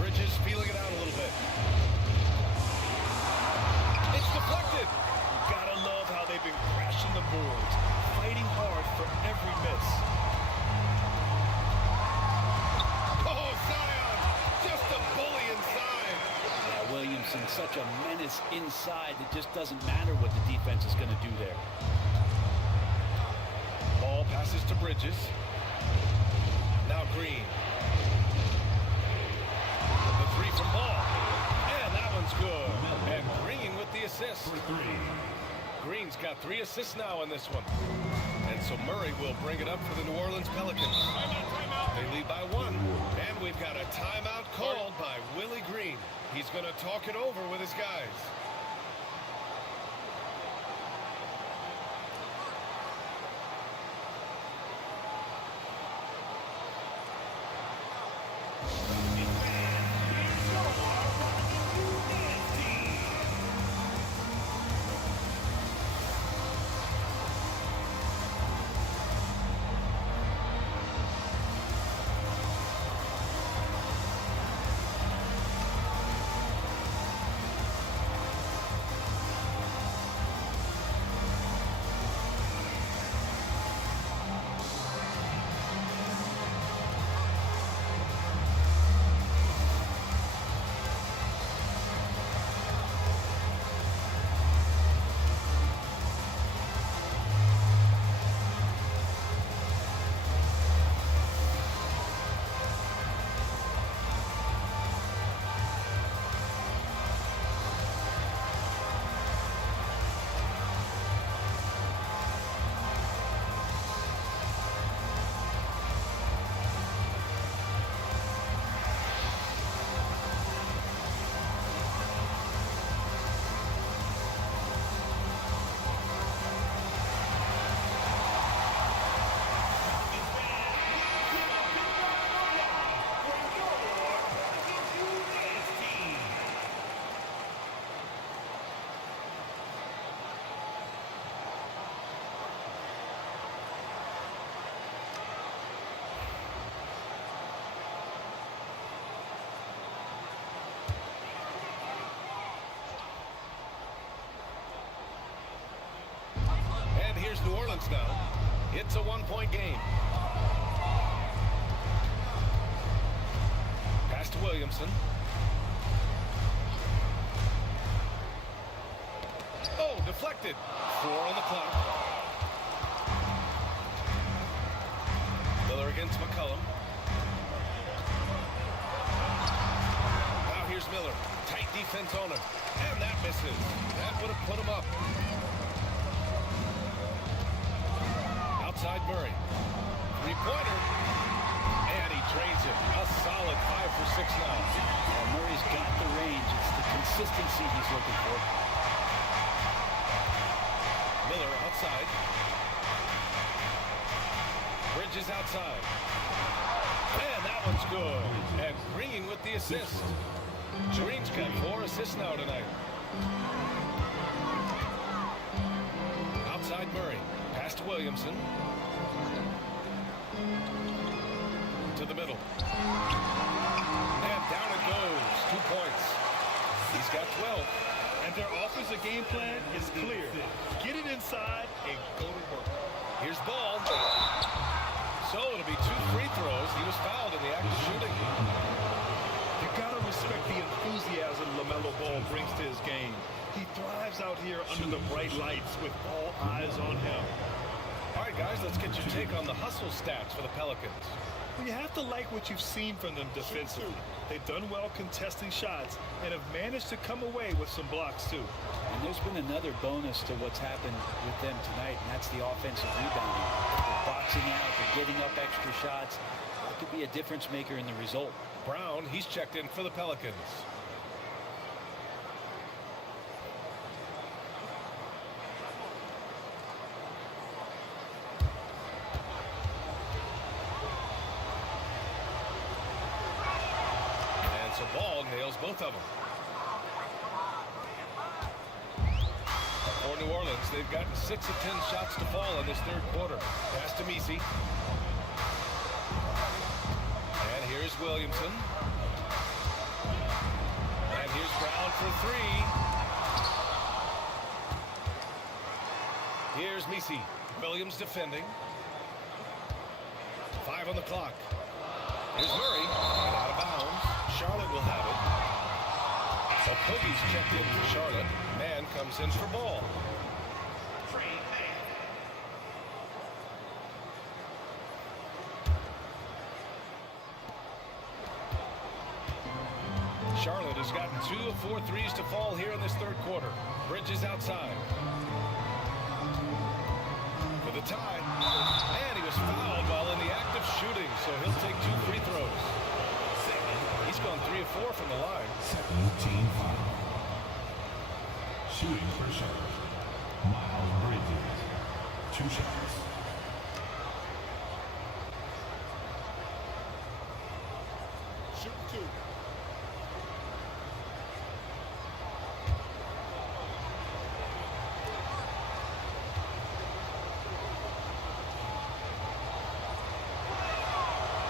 Bridges feeling it out a little bit. It's deflected. Gotta love how they've been crashing the boards, fighting hard for every miss. Oh, Zion, just a bully inside. Yeah, Williamson, such a menace inside. It just doesn't matter what the defense is going to do there. Ball passes to Bridges. Now Green. The 3 from Ball. And that one's good. And Green with the assist. Green's got 3 assists now in this one. And so Murray will bring it up for the New Orleans Pelicans. They lead by 1. And we've got a timeout called by Willie Green. He's going to talk it over with his guys. Here's New Orleans now. It's a one-point game. Pass to Williamson. Oh, deflected. 4 on the clock. Miller against McCollum. Now here's Miller. Tight defense on him. And that misses. That would have put him up. Outside Murray. Three-pointer. And he drains it. A solid 5 for 6 now. And Murray's got the range. It's the consistency he's looking for. Miller outside. Bridges outside. And that one's good. And Green with the assist. Green's got 4 assists now tonight. Outside Murray. Pass to Williamson. To the middle. And down it goes. 2 points. He's got 12. And their offensive game plan is clear. Get it inside and go to work. Here's Ball. So it'll be 2 free throws. He was fouled in the act of shooting. You gotta respect the enthusiasm Lamelo Ball brings to his game. He thrives out here under the bright lights with all eyes on him. All right, guys, let's get your take on the hustle stats for the Pelicans. Well, you have to like what you've seen from them defensively. They've done well contesting shots and have managed to come away with some blocks, too. And there's been another bonus to what's happened with them tonight, and that's the offensive rebounding. They're boxing out, they're getting up extra shots. That could be a difference maker in the result. Brown, he's checked in for the Pelicans. And so Ball nails both of them. For New Orleans, they've gotten 6 of 10 shots to fall in this third quarter. Pass to Messi. And here's Williamson. And here's Brown for 3. Here's Messi. Williams defending. 5 on the clock. Here's Murray. And out of bounds. Charlotte will have it. So Kobe's checked in for Charlotte. Man comes in for Ball. Charlotte has gotten 2 of 4 threes to fall here in this third quarter. Bridges outside. For the tie. And he was fouled while in the act of shooting, so he'll take 2 free throws. 4 from the line. Second team foul. Shooting for Charlotte. Miles Bridges. 2 shots. Shoot 2.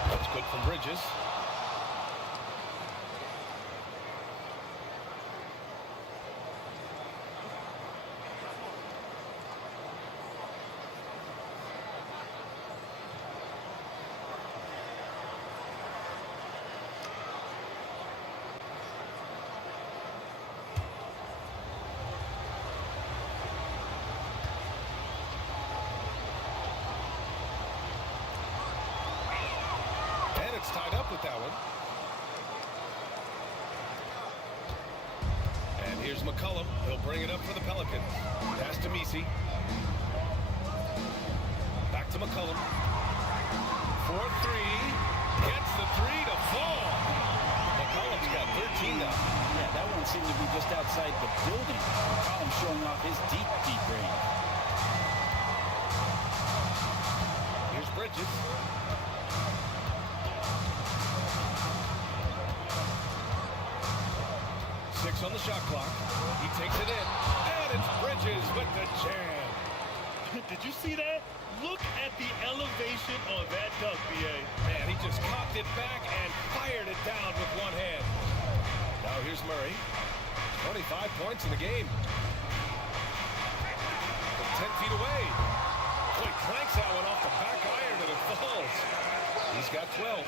That's good from Bridges. Tied up with that one. And here's McCollum. He'll bring it up for the Pelicans. Pass to Messi. Back to McCollum. 4-3. Gets the 3 to fall. McCollum's got 13 now. Yeah, that one seemed to be just outside the building. McCollum showing off his deep range. Here's Bridges. On the shot clock. He takes it in. And it's Bridges with the jam. Did you see that? Look at the elevation on that dunk, B.A. Man, he just cocked it back and fired it down with one hand. Now here's Murray. 25 points in the game. From 10 feet away. Boy, clanks that one off the back iron and it falls. He's got 12.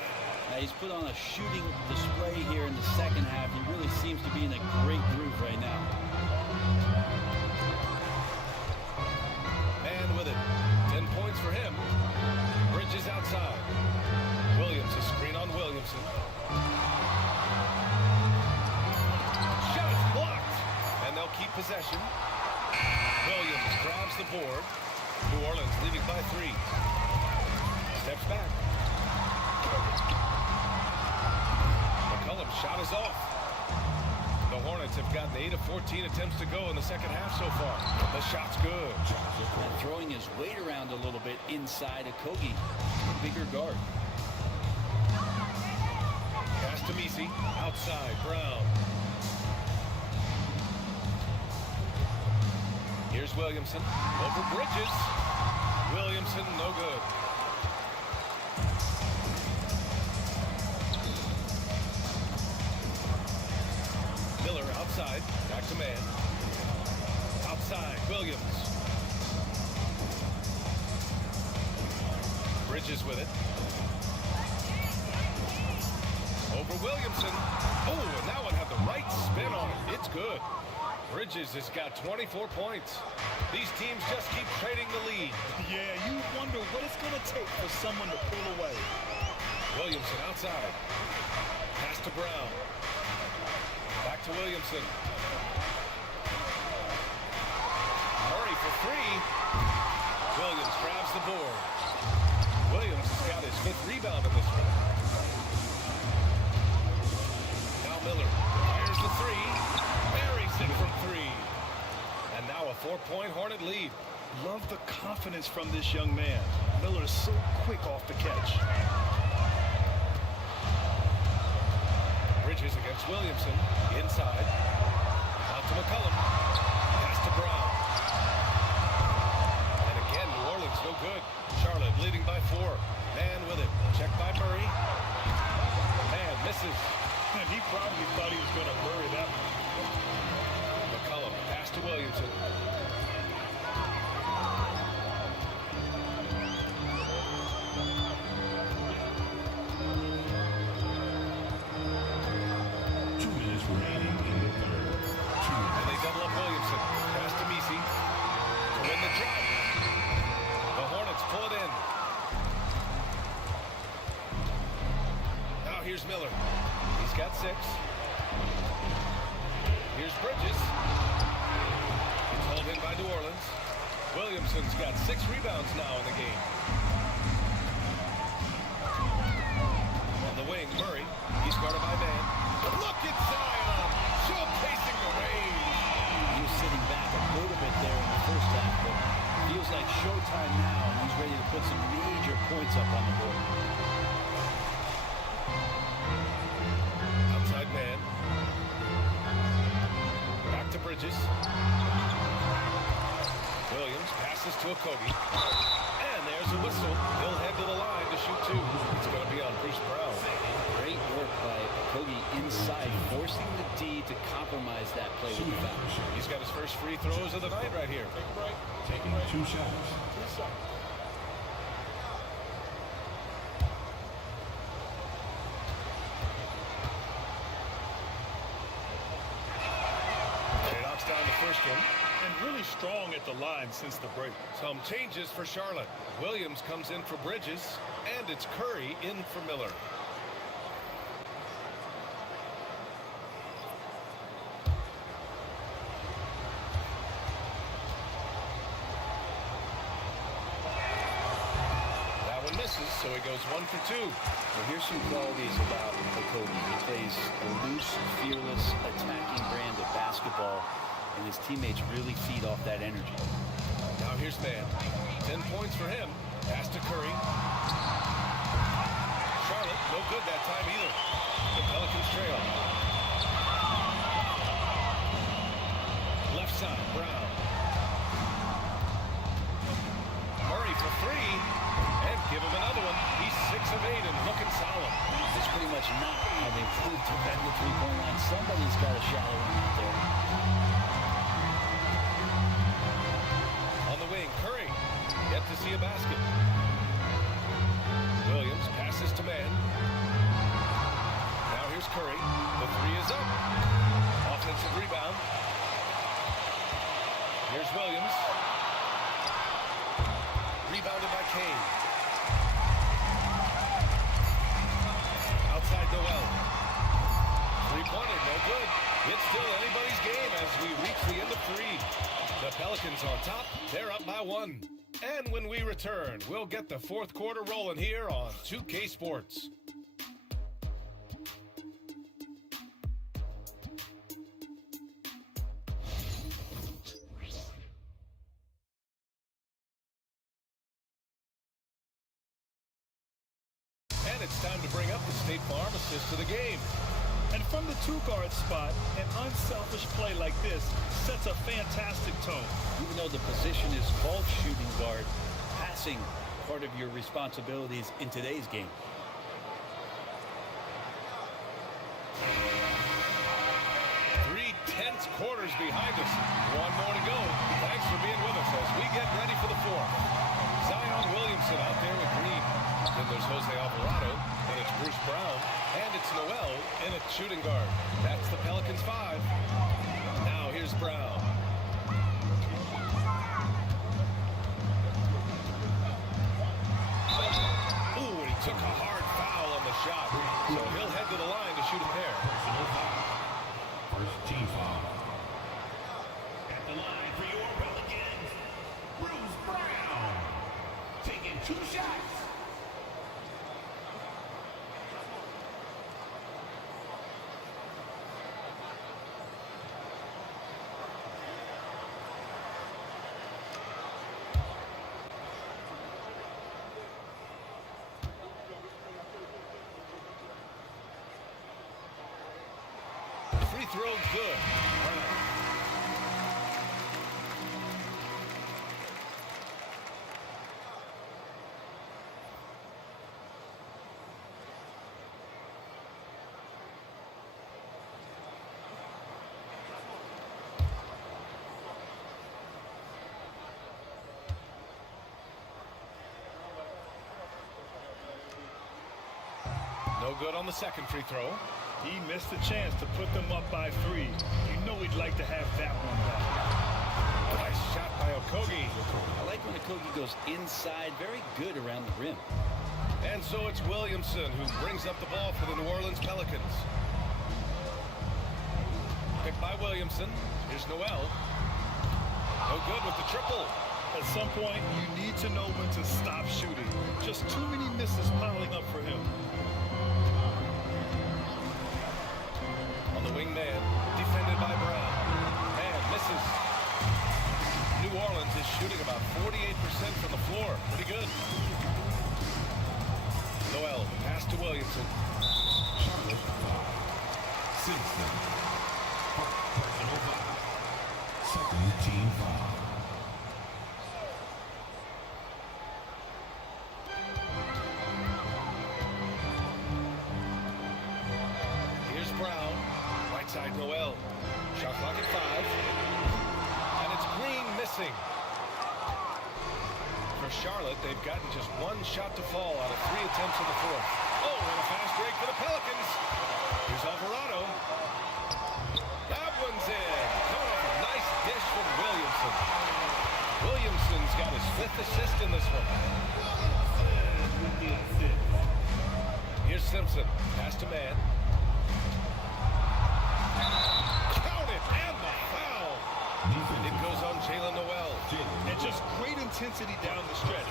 Now he's put on a shooting display here in the second half. He really seems to be in a great groove right now. Man with it. 10 points for him. Bridges outside. Williams, a screen on Williamson. Shot blocked. And they'll keep possession. Williams grabs the board. New Orleans leading by 3. Steps back. McCollum's shot is off. The Hornets have gotten 8 of 14 attempts to go in the second half so far. The shot's good. And throwing his weight around a little bit inside of Kogi, a bigger guard. Pass to Messi. Outside, Brown. Here's Williamson. Over Bridges. Williamson, no good. Miller outside. Back to man. Outside, Williams. Bridges with it. Over Williamson. Oh, and that one had the right spin on it. It's good. Bridges has got 24 points. These teams just keep trading the lead. Yeah, you wonder what it's going to take for someone to pull away. Williamson outside. Pass to Brown. Back to Williamson. Murray for 3. Williams grabs the board. Williams has got his 5th rebound in this one. Now Miller fires the 3. Buries it from 3. And now a 4-point Hornet lead. Love the confidence from this young man. Miller is so quick off the catch. Bridges against Williamson. Inside. Out to McCollum. Pass to Brown. And again, New Orleans no good. Charlotte leading by 4. Man with it. Checked by Murray. Man misses. And he probably thought he was going to bury that one. McCollum. Pass to Williamson. Here's Miller. He's got 6. Here's Bridges. It's hauled in by New Orleans. Williamson's got 6 rebounds now in the game. On the wing, Murray. He's guarded by man. But look Bridges. Williams passes to Okogie. And there's a whistle. He'll head to the line to shoot two. It's going to be on Bruce Brown. Great work by Okogie inside, forcing the D to compromise that play with the foul. He's got his first free throws of the night right here. Taking 2 shots. He knocks down the first one. And really strong at the line since the break. Some changes for Charlotte. Williams comes in for Bridges, and it's Curry in for Miller. That one misses, so he goes 1 for 2. Well, here's some qualities about Okogie. He plays a loose, fearless, attacking brand of basketball, and his teammates really feed off that energy. Now here's Mann. 10 points for him. Pass to Curry. Charlotte, no good that time either. The Pelicans trail. Left side, Brown. Murray for 3. And give him another one. He's 6 of 8 and looking solid. It's pretty much not having food to defend the three-point line. Somebody's got a shallow one out there. On the wing, Curry. Yet to see a basket. Williams passes to Mann. Now here's Curry. The 3 is up. Offensive rebound. Here's Williams. Rebounded by Kane. Outside Noel. 3-pointer, no good. It's still anybody's game as we reach the end of 3. The Pelicans on top. They're up by 1. And when we return, we'll get the fourth quarter rolling here on 2K Sports. And it's time to bring up the State Farm assist to the game. And from the 2-guard spot, an unselfish play like this sets a fantastic tone. Even though the position is called shooting guard, passing part of your responsibilities in today's game. Three tense quarters behind us. One more to go. Thanks for being with us as we get ready for the fourth. Zion Williamson out there with Green. Then there's Jose Alvarado. Then it's Bruce Brown. And it's Noel in at shooting guard. That's the Pelicans 5. Now here's Brown. Ooh, and he took a hard foul on the shot. So he'll head to the line to shoot a pair. First team foul. At the line for your Pelicans, Bruce Brown. Taking 2 shots. Free throw good. No good on the second free throw. He missed a chance to put them up by 3. You know he'd like to have that one back. Nice shot by Okogie. I like when Okogie goes inside, very good around the rim. And so it's Williamson who brings up the ball for the New Orleans Pelicans. Picked by Williamson. Here's Noel. No good with the triple. At some point, you need to know when to stop shooting. Just too many misses piling up for him. On the wing man, defended by Brown. And misses. New Orleans is shooting about 48% from the floor. Pretty good. Noel, pass to Williamson. Charlotte foul. Simpson. Personal foul. missing. For Charlotte, they've gotten just one shot to fall out of 3 attempts in the fourth. Oh, and a fast break for the Pelicans. Here's Alvarado. That one's in. Coming off a nice dish from Williamson. Williamson's got his 5th assist in this one. Here's Simpson. Pass to man. Count it, and the foul. It goes on Jalen Noel. And just great intensity down the stretch.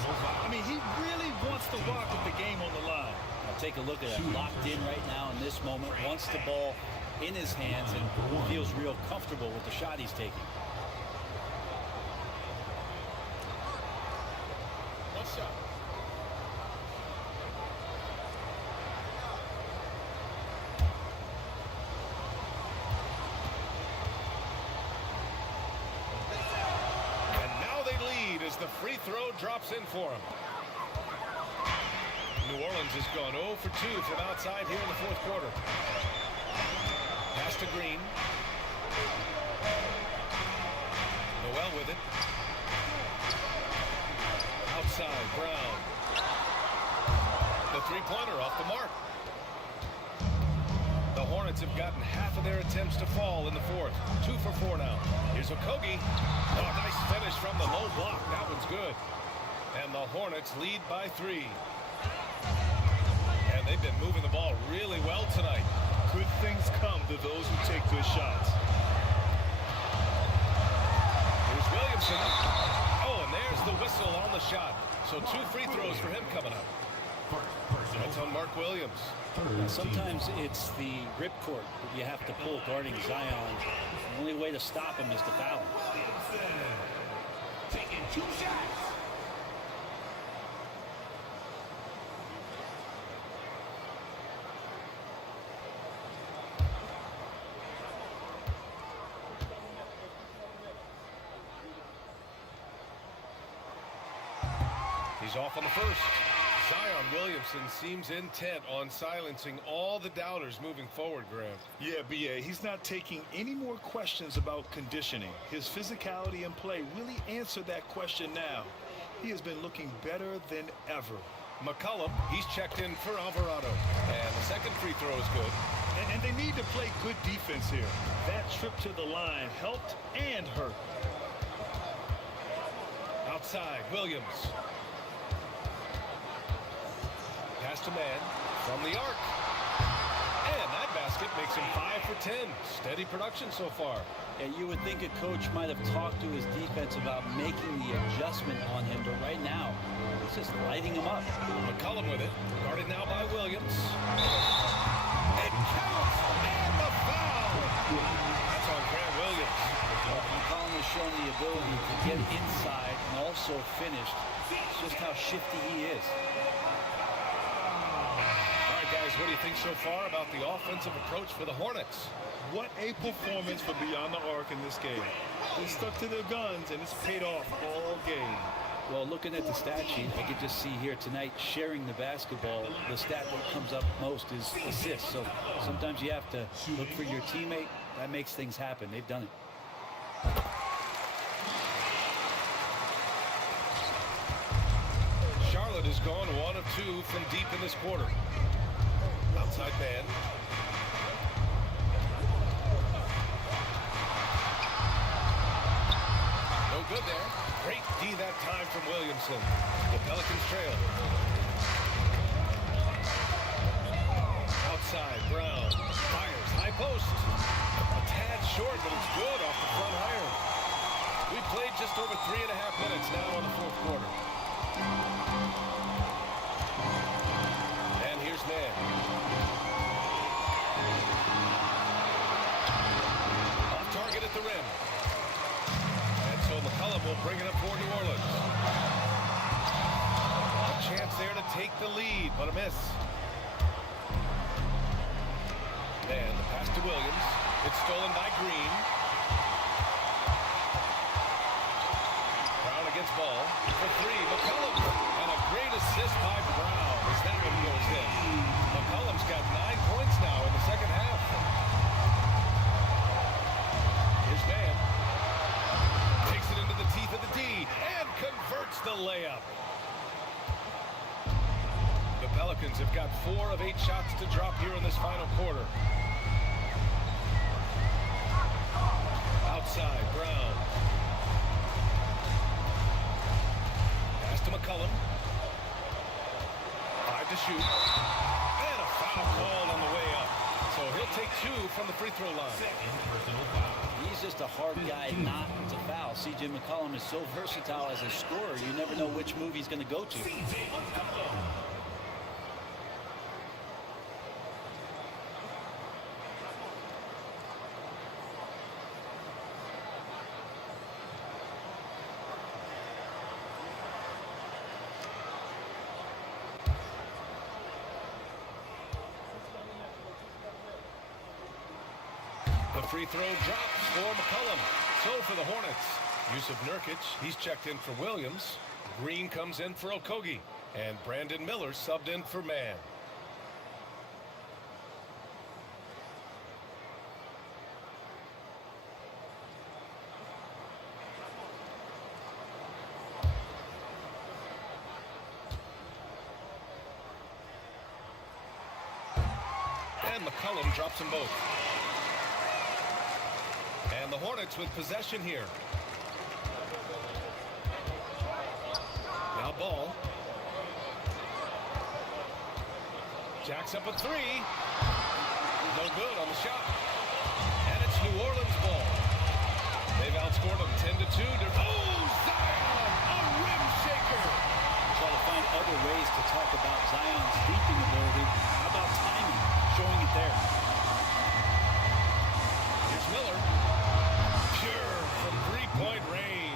I mean, he really wants to rock with the game on the line. Now take a look at it. Locked in right now in this moment. Wants the ball in his hands and feels real comfortable with the shot he's taking. What's up? As the free throw drops in for him. New Orleans has gone 0 for 2 from outside here in the fourth quarter. Pass to Green. Noel with it. Outside, Brown. The three-pointer off the mark. The Hornets have gotten half of their attempts to fall in the fourth. 2 for 4 now. Here's Okogie. Oh, nice finish from the low block. That one's good. And the Hornets lead by 3. And they've been moving the ball really well tonight. Good things come to those who take good shots. Here's Williamson. Oh, and there's the whistle on the shot. So 2 free throws for him coming up. That's on Mark Williams. Sometimes it's the ripcord that you have to pull guarding Zion. The only way to stop him is to foul him. Taking 2 shots. He's off on the first. Zion Williamson seems intent on silencing all the doubters moving forward, Graham. Yeah, B.A., he's not taking any more questions about conditioning. His physicality and play really answered that question now. He has been looking better than ever. McCollum, he's checked in for Alvarado. And the second free throw is good. And they need to play good defense here. That trip to the line helped and hurt. Outside, Williams. Pass to man from the arc. And that basket makes him 5 for 10. Steady production so far. And you would think a coach might have talked to his defense about making the adjustment on him, but right now, he's just lighting him up. McCollum with it. Guarded now by Williams. It counts! And the foul! That's on Grant Williams. McCollum has shown the ability to get inside and also finish. It's just how shifty he is. Guys, what do you think so far about the offensive approach for the Hornets? What a performance for Beyond the Arc in this game. They stuck to their guns, and it's paid off all game. Well, looking at the stat sheet, I could just see here tonight sharing the basketball. The stat that comes up most is assists. So sometimes you have to look for your teammate. That makes things happen. They've done it. Charlotte has gone 1 of 2 from deep in this quarter. Outside man. No good there. Great D that time from Williamson. The Pelicans trail. Outside, Brown. Fires, high post. A tad short, but it's good off the front iron. We played just over 3.5 minutes now in the fourth quarter. And here's man. Off target at the rim. And so McCollum will bring it up for New Orleans. A chance there to take the lead, but a miss. And the pass to Williams. It's stolen by Green. Brown against ball. For 3, McCollum. And a great assist by Brown as that one goes in. McCollum's got 9 points now in the second half. Here's man. Takes it into the teeth of Pelicans have got 4 of 8 shots to drop here in this final quarter. Outside, Brown. Pass to McCollum. 5 to shoot. And a foul called on the way up. So he'll take 2 from the free throw line. Second personal foul. He's just a hard guy not to foul. C.J. McCollum is so versatile as a scorer. You never know which move he's going to go to. C.J. McCollum. The free throw drops for McCollum. So for the Hornets, Yusuf Nurkic, he's checked in for Williams. Green comes in for Okogie. And Brandon Miller subbed in for Mann. And McCollum drops them both. And the Hornets with possession here. Now Ball. Jacks up a 3. No good on the shot. And it's New Orleans ball. They've outscored them 10-2. Oh, Zion! A rim shaker! Try to find other ways to talk about Zion's leaping ability. How about timing? Showing it there. Here's Miller. Pure from three-point range.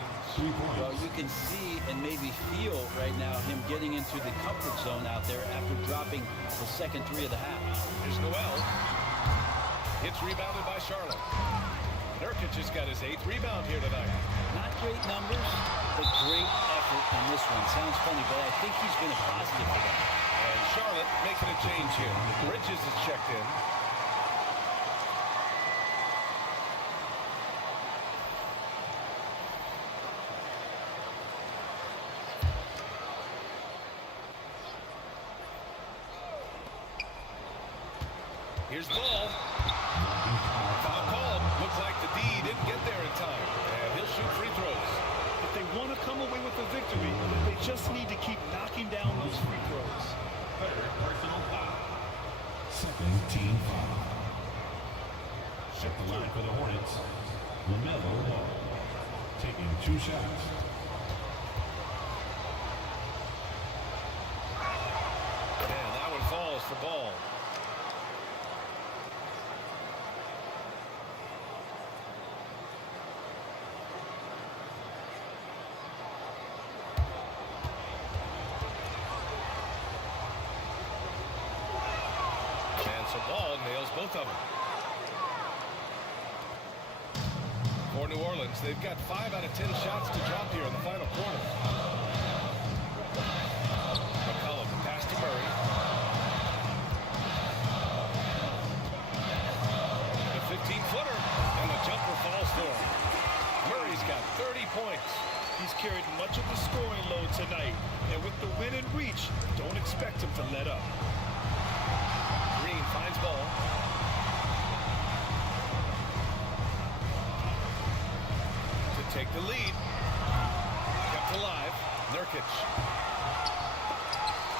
Well, you can see and maybe feel right now him getting into the comfort zone out there after dropping the second 3 of the half. Here's Noel. It's rebounded by Charlotte. Nurkic has got his 8th rebound here tonight. Not great numbers, but great effort on this one. Sounds funny, but I think he's been a positive for them. And Charlotte making a change here. Bridges is checked in. Here's Ball. Foul called. Looks like the D didn't get there in time. And he'll shoot free throws. If they want to come away with a victory, they just need to keep knocking down those free throws. Third personal foul. Second team foul. At the line for the Hornets, Lamelo Ball. Taking 2 shots. And that one falls for Ball. So Ball nails both of them. For New Orleans, they've got 5 out of 10 shots to drop here in the final quarter. McCollum, pass to Murray. The 15-footer, and the jumper falls for him. Murray's got 30 points. He's carried much of the scoring load tonight, and with the win and reach, don't expect him to let up. Green finds Ball. To take the lead. Kept alive. Nurkic.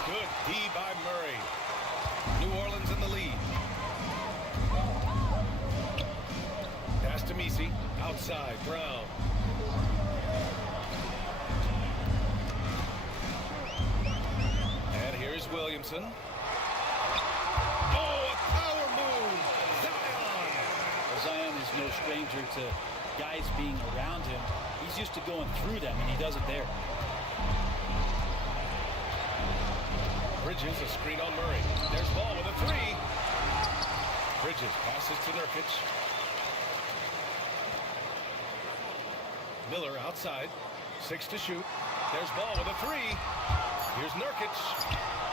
Good D by Murray. New Orleans in the lead. Pass to Messi. Outside. Brown. And here's Williamson. Zion is no stranger to guys being around him. He's used to going through them, and he does it there. Bridges, a screen on Murray. There's Ball with a 3. Bridges passes to Nurkic. Miller outside. 6 to shoot. There's Ball with a 3. Here's Nurkic.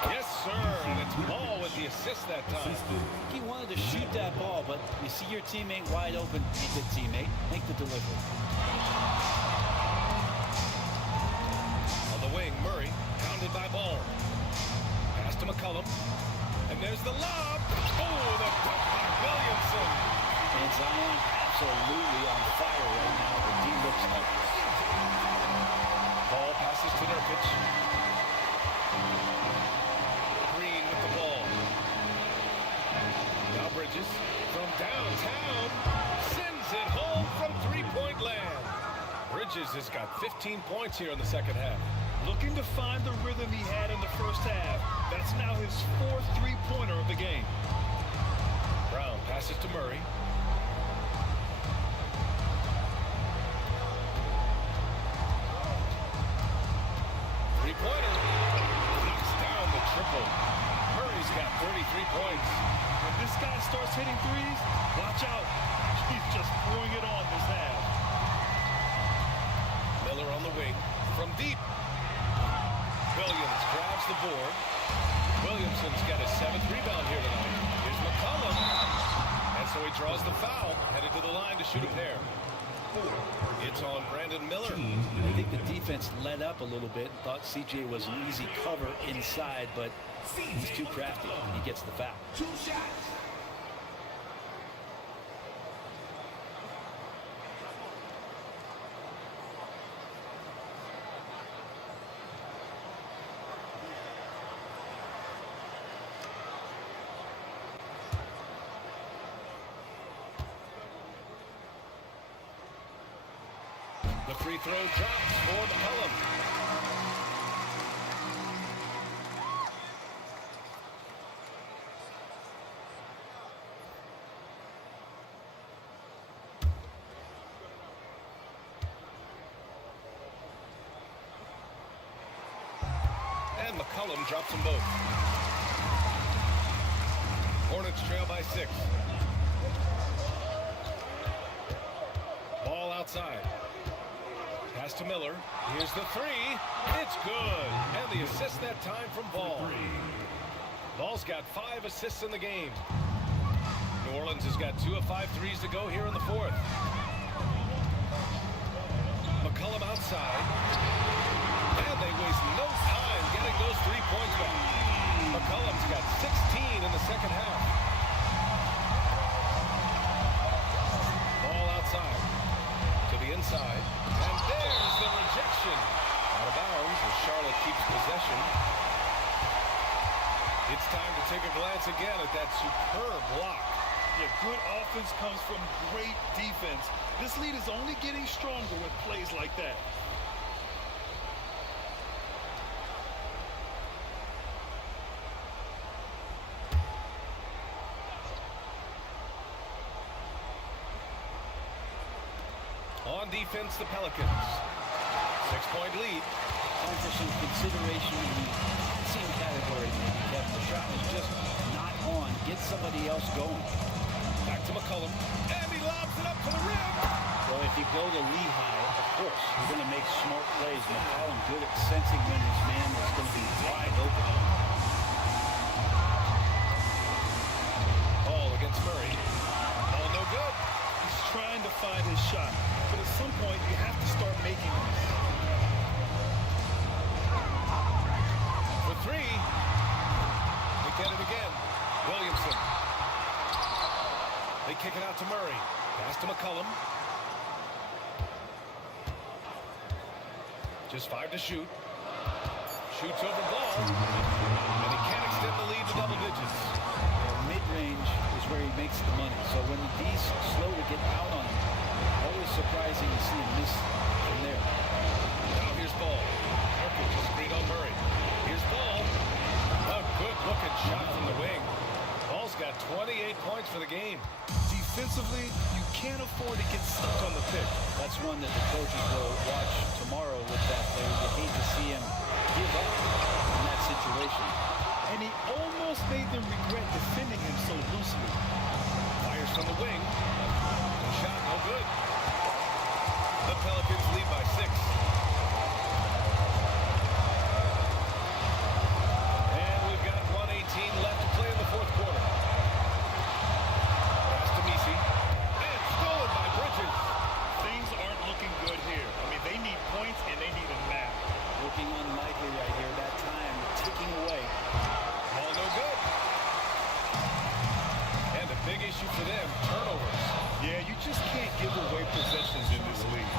Yes, sir. And it's Ball with the assist that time. He wanted to shoot that ball, but you see your teammate wide open. Be a good teammate. Make the delivery. On the wing, Murray pounded by Ball. Pass Pass to McCollum. And there's the lob. Oh, the dunk by Williamson. And Zion absolutely on fire right now. The D looks up. Ball passes to Nurkic. Green with the ball. Now Bridges from downtown sends it home from three-point land. Bridges has got 15 points here in the second half. Looking to find the rhythm he had in the first half. That's now his fourth three-pointer of the game. Brown passes to Murray. Three-pointer. Knocks down the triple. Murray's got 33 points. When this guy starts hitting threes, watch out. He's just pouring it on this half. Miller on the wing from deep. Williams grabs the board. Williamson's got his 7th rebound here tonight. Here's McCollum. And so he draws the foul, headed to the line to shoot a pair. It's on Brandon Miller. I think the defense let up a little bit. Thought CJ was an easy cover inside, but he's too crafty. He gets the foul. 2 shots. The free throw drops for McCollum. And McCollum drops them both. Hornets trail by 6. Ball outside. Pass to Miller. Here's the three. It's good. And the assist that time from Ball. Ball's got 5 assists in the game. New Orleans has got 2 of 5 threes to go here in the 4th. McCollum outside. And they waste no time getting those 3 points back. McCollum's got 16 in the second half. Ball outside. To the inside. And there's the rejection. Out of bounds as Charlotte keeps possession. It's time to take a glance again at that superb block. Yeah, good offense comes from great defense. This lead is only getting stronger with plays like that. On defense, the Pelicans. 6-point lead. Time for some consideration in the passing category. Maybe the shot is just not on. Get somebody else going. Back to McCollum. And he lobs it up to the rim. Well, if you go to Lehigh, of course, you're going to make smart plays. McCollum good at sensing when his man is going to be wide open. Ball against Murray. Ball no good. He's trying to find his shot. But at some point, you have to start making them. For 3. They get it again. Williamson. They kick it out to Murray. Pass to McCollum. Just 5 to shoot. Shoots over Ball. And he can't extend the lead to double digits. Mid-range is where he makes the money. So when the D's slow to get out on him, always surprising to see him miss from there. Now here's Ball. Nurkic is screen on Murray. Here's Ball. A good-looking shot from the wing. Ball's got 28 points for the game. Defensively, you can't afford to get stuck on the pick. That's one that the coaches will watch tomorrow with that player. You hate to see him give up in that situation. And he almost made them regret defending him so loosely. Fires from the wing. Shot no good. The Pelicans lead by 6. And we've got 1:18 left to play in the 4th quarter. Pass to Messi. And stolen by Bridges. Things aren't looking good here. I mean, they need points and they need a nap. Looking unlikely right here. That time ticking away. Pelicans in this league.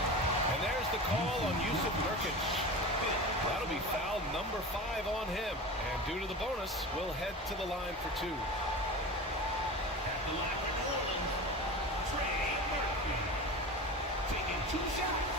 And there's the call on Yusuf Nurkic. That'll be foul number 5 on him. And due to the bonus, we'll head to the line for 2. At the line for New Orleans, Trey Murphy. Taking 2 shots.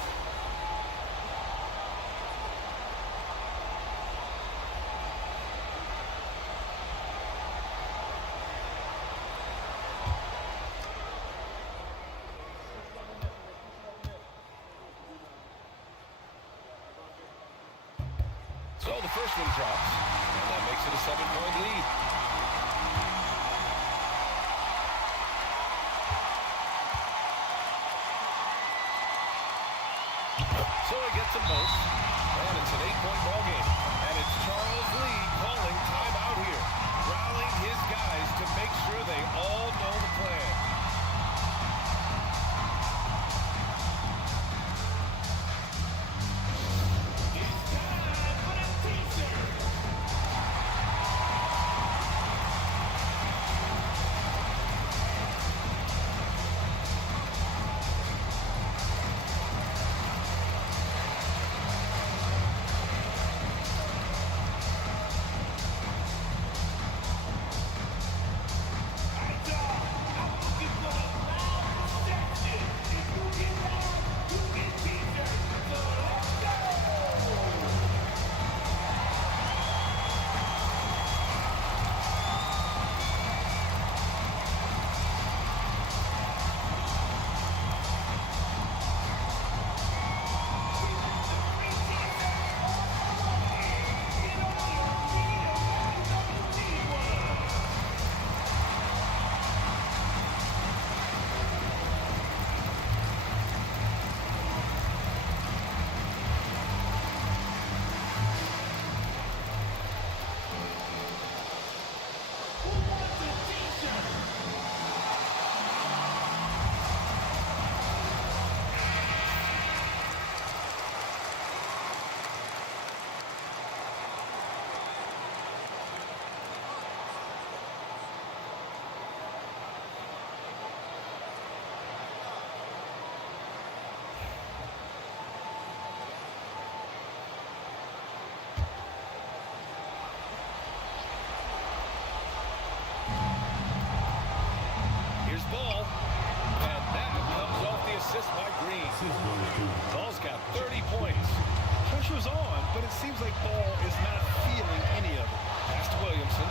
So the first one drops, and that makes it a 7-point lead. So he gets them both, and it's an 8-point ball game. And it's Charles Lee calling timeout here, rallying his guys to make sure they all know the plan. Ball, and that comes off the assist by Green. Ball's got 30 points. Pressure's on, but it seems like Ball is not feeling any of it. Pass to Williamson.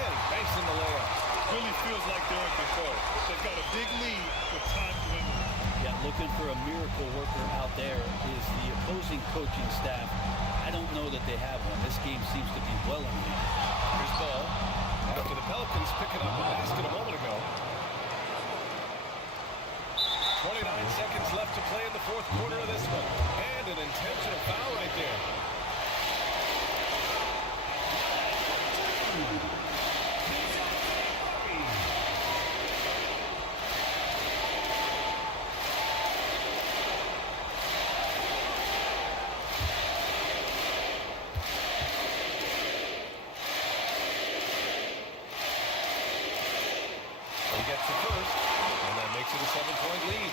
And he banks in the layup. Really feels like they're in control. They've got a big lead with time to win. Yeah, looking for a miracle worker out there is the opposing coaching staff. I don't know that they have one. This game seems to be well in hand. Here's Ball. After the Pelicans picking up a basket a moment ago. 29 seconds left to play in the fourth quarter of this one. And an intentional foul right there. He gets the first, and that makes it a 7-point lead.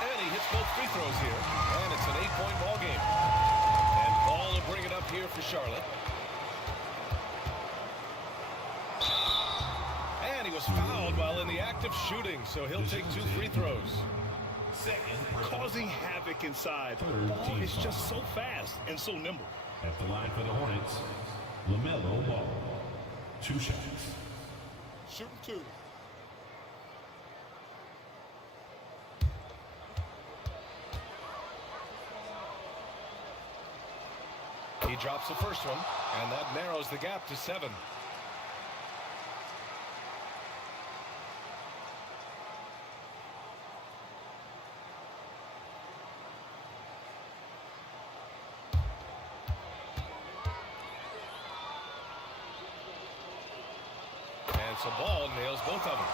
And he hits both free throws here, and it's an 8-point ball game. And Ball will bring it up here for Charlotte. And he was fouled while in the act of shooting, so he'll take 2 free throws. Causing havoc inside. Ball is just so fast and so nimble. At the line for the Hornets, Lamelo Ball. 2 shots. Shooting 2. He drops the first one, and that narrows the gap to 7. And so Ball nails both of them.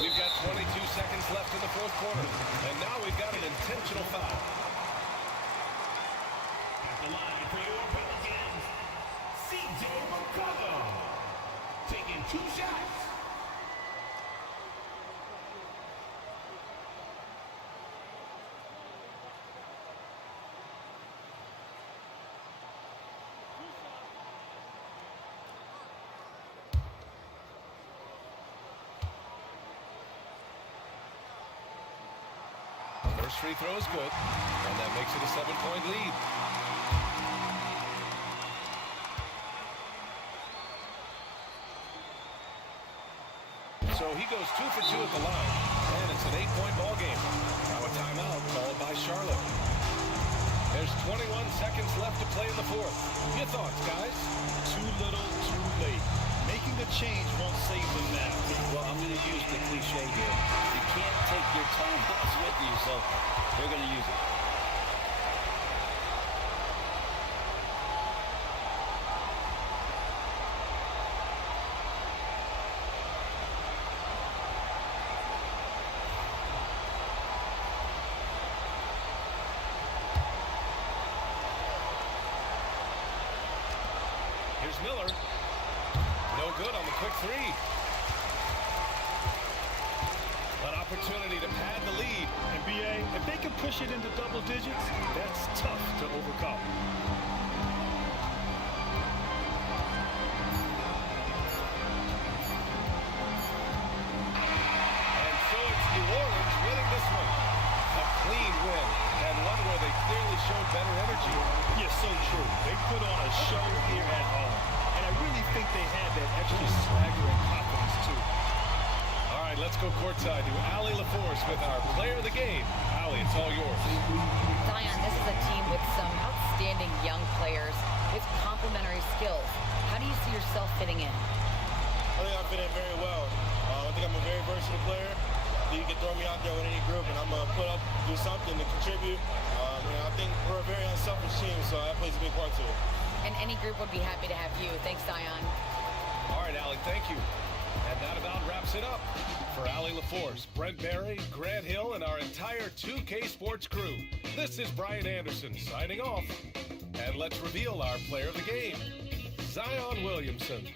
We've got 22 seconds left in the fourth quarter, and now we've got an intentional foul. At the line for your Pelicans, First free throw is good, and that makes it a 7-point lead. So he goes 2 for 2 at the line, and it's an 8-point ball game. Now a timeout called by Charlotte. There's 21 seconds left to play in the fourth. Your thoughts, guys? Too little, too late. Making a change won't save them now. Well, I'm going to use the cliche here. You can't take your timeouts with you, so they're going to use it. Here's Miller. No good on the quick three. An opportunity to pad the lead. And BA, if they can push it into double digits, that's tough to overcome. And so it's New Orleans winning this one. A clean win, and one where they clearly showed better energy. Yes, so true. They put on a show here at home. And I really think they had that extra swagger and confidence, too. All right, let's go courtside to Allie LaForce with our player of the game. Allie, it's all yours. Zion, this is a team with some outstanding young players with complementary skills. How do you see yourself fitting in? I think I fit in very well. I think I'm a very versatile player. You can throw me out there with any group, and I'm going to put up, do something to contribute. I think we're a very unselfish team, so that plays a big part to it. And any group would be happy to have you. Thanks, Zion. All right, Allie, thank you. And that about wraps it up. For Allie LaForce, Brent Barry, Grant Hill, and our entire 2K Sports crew, this is Brian Anderson signing off. And let's reveal our player of the game, Zion Williamson.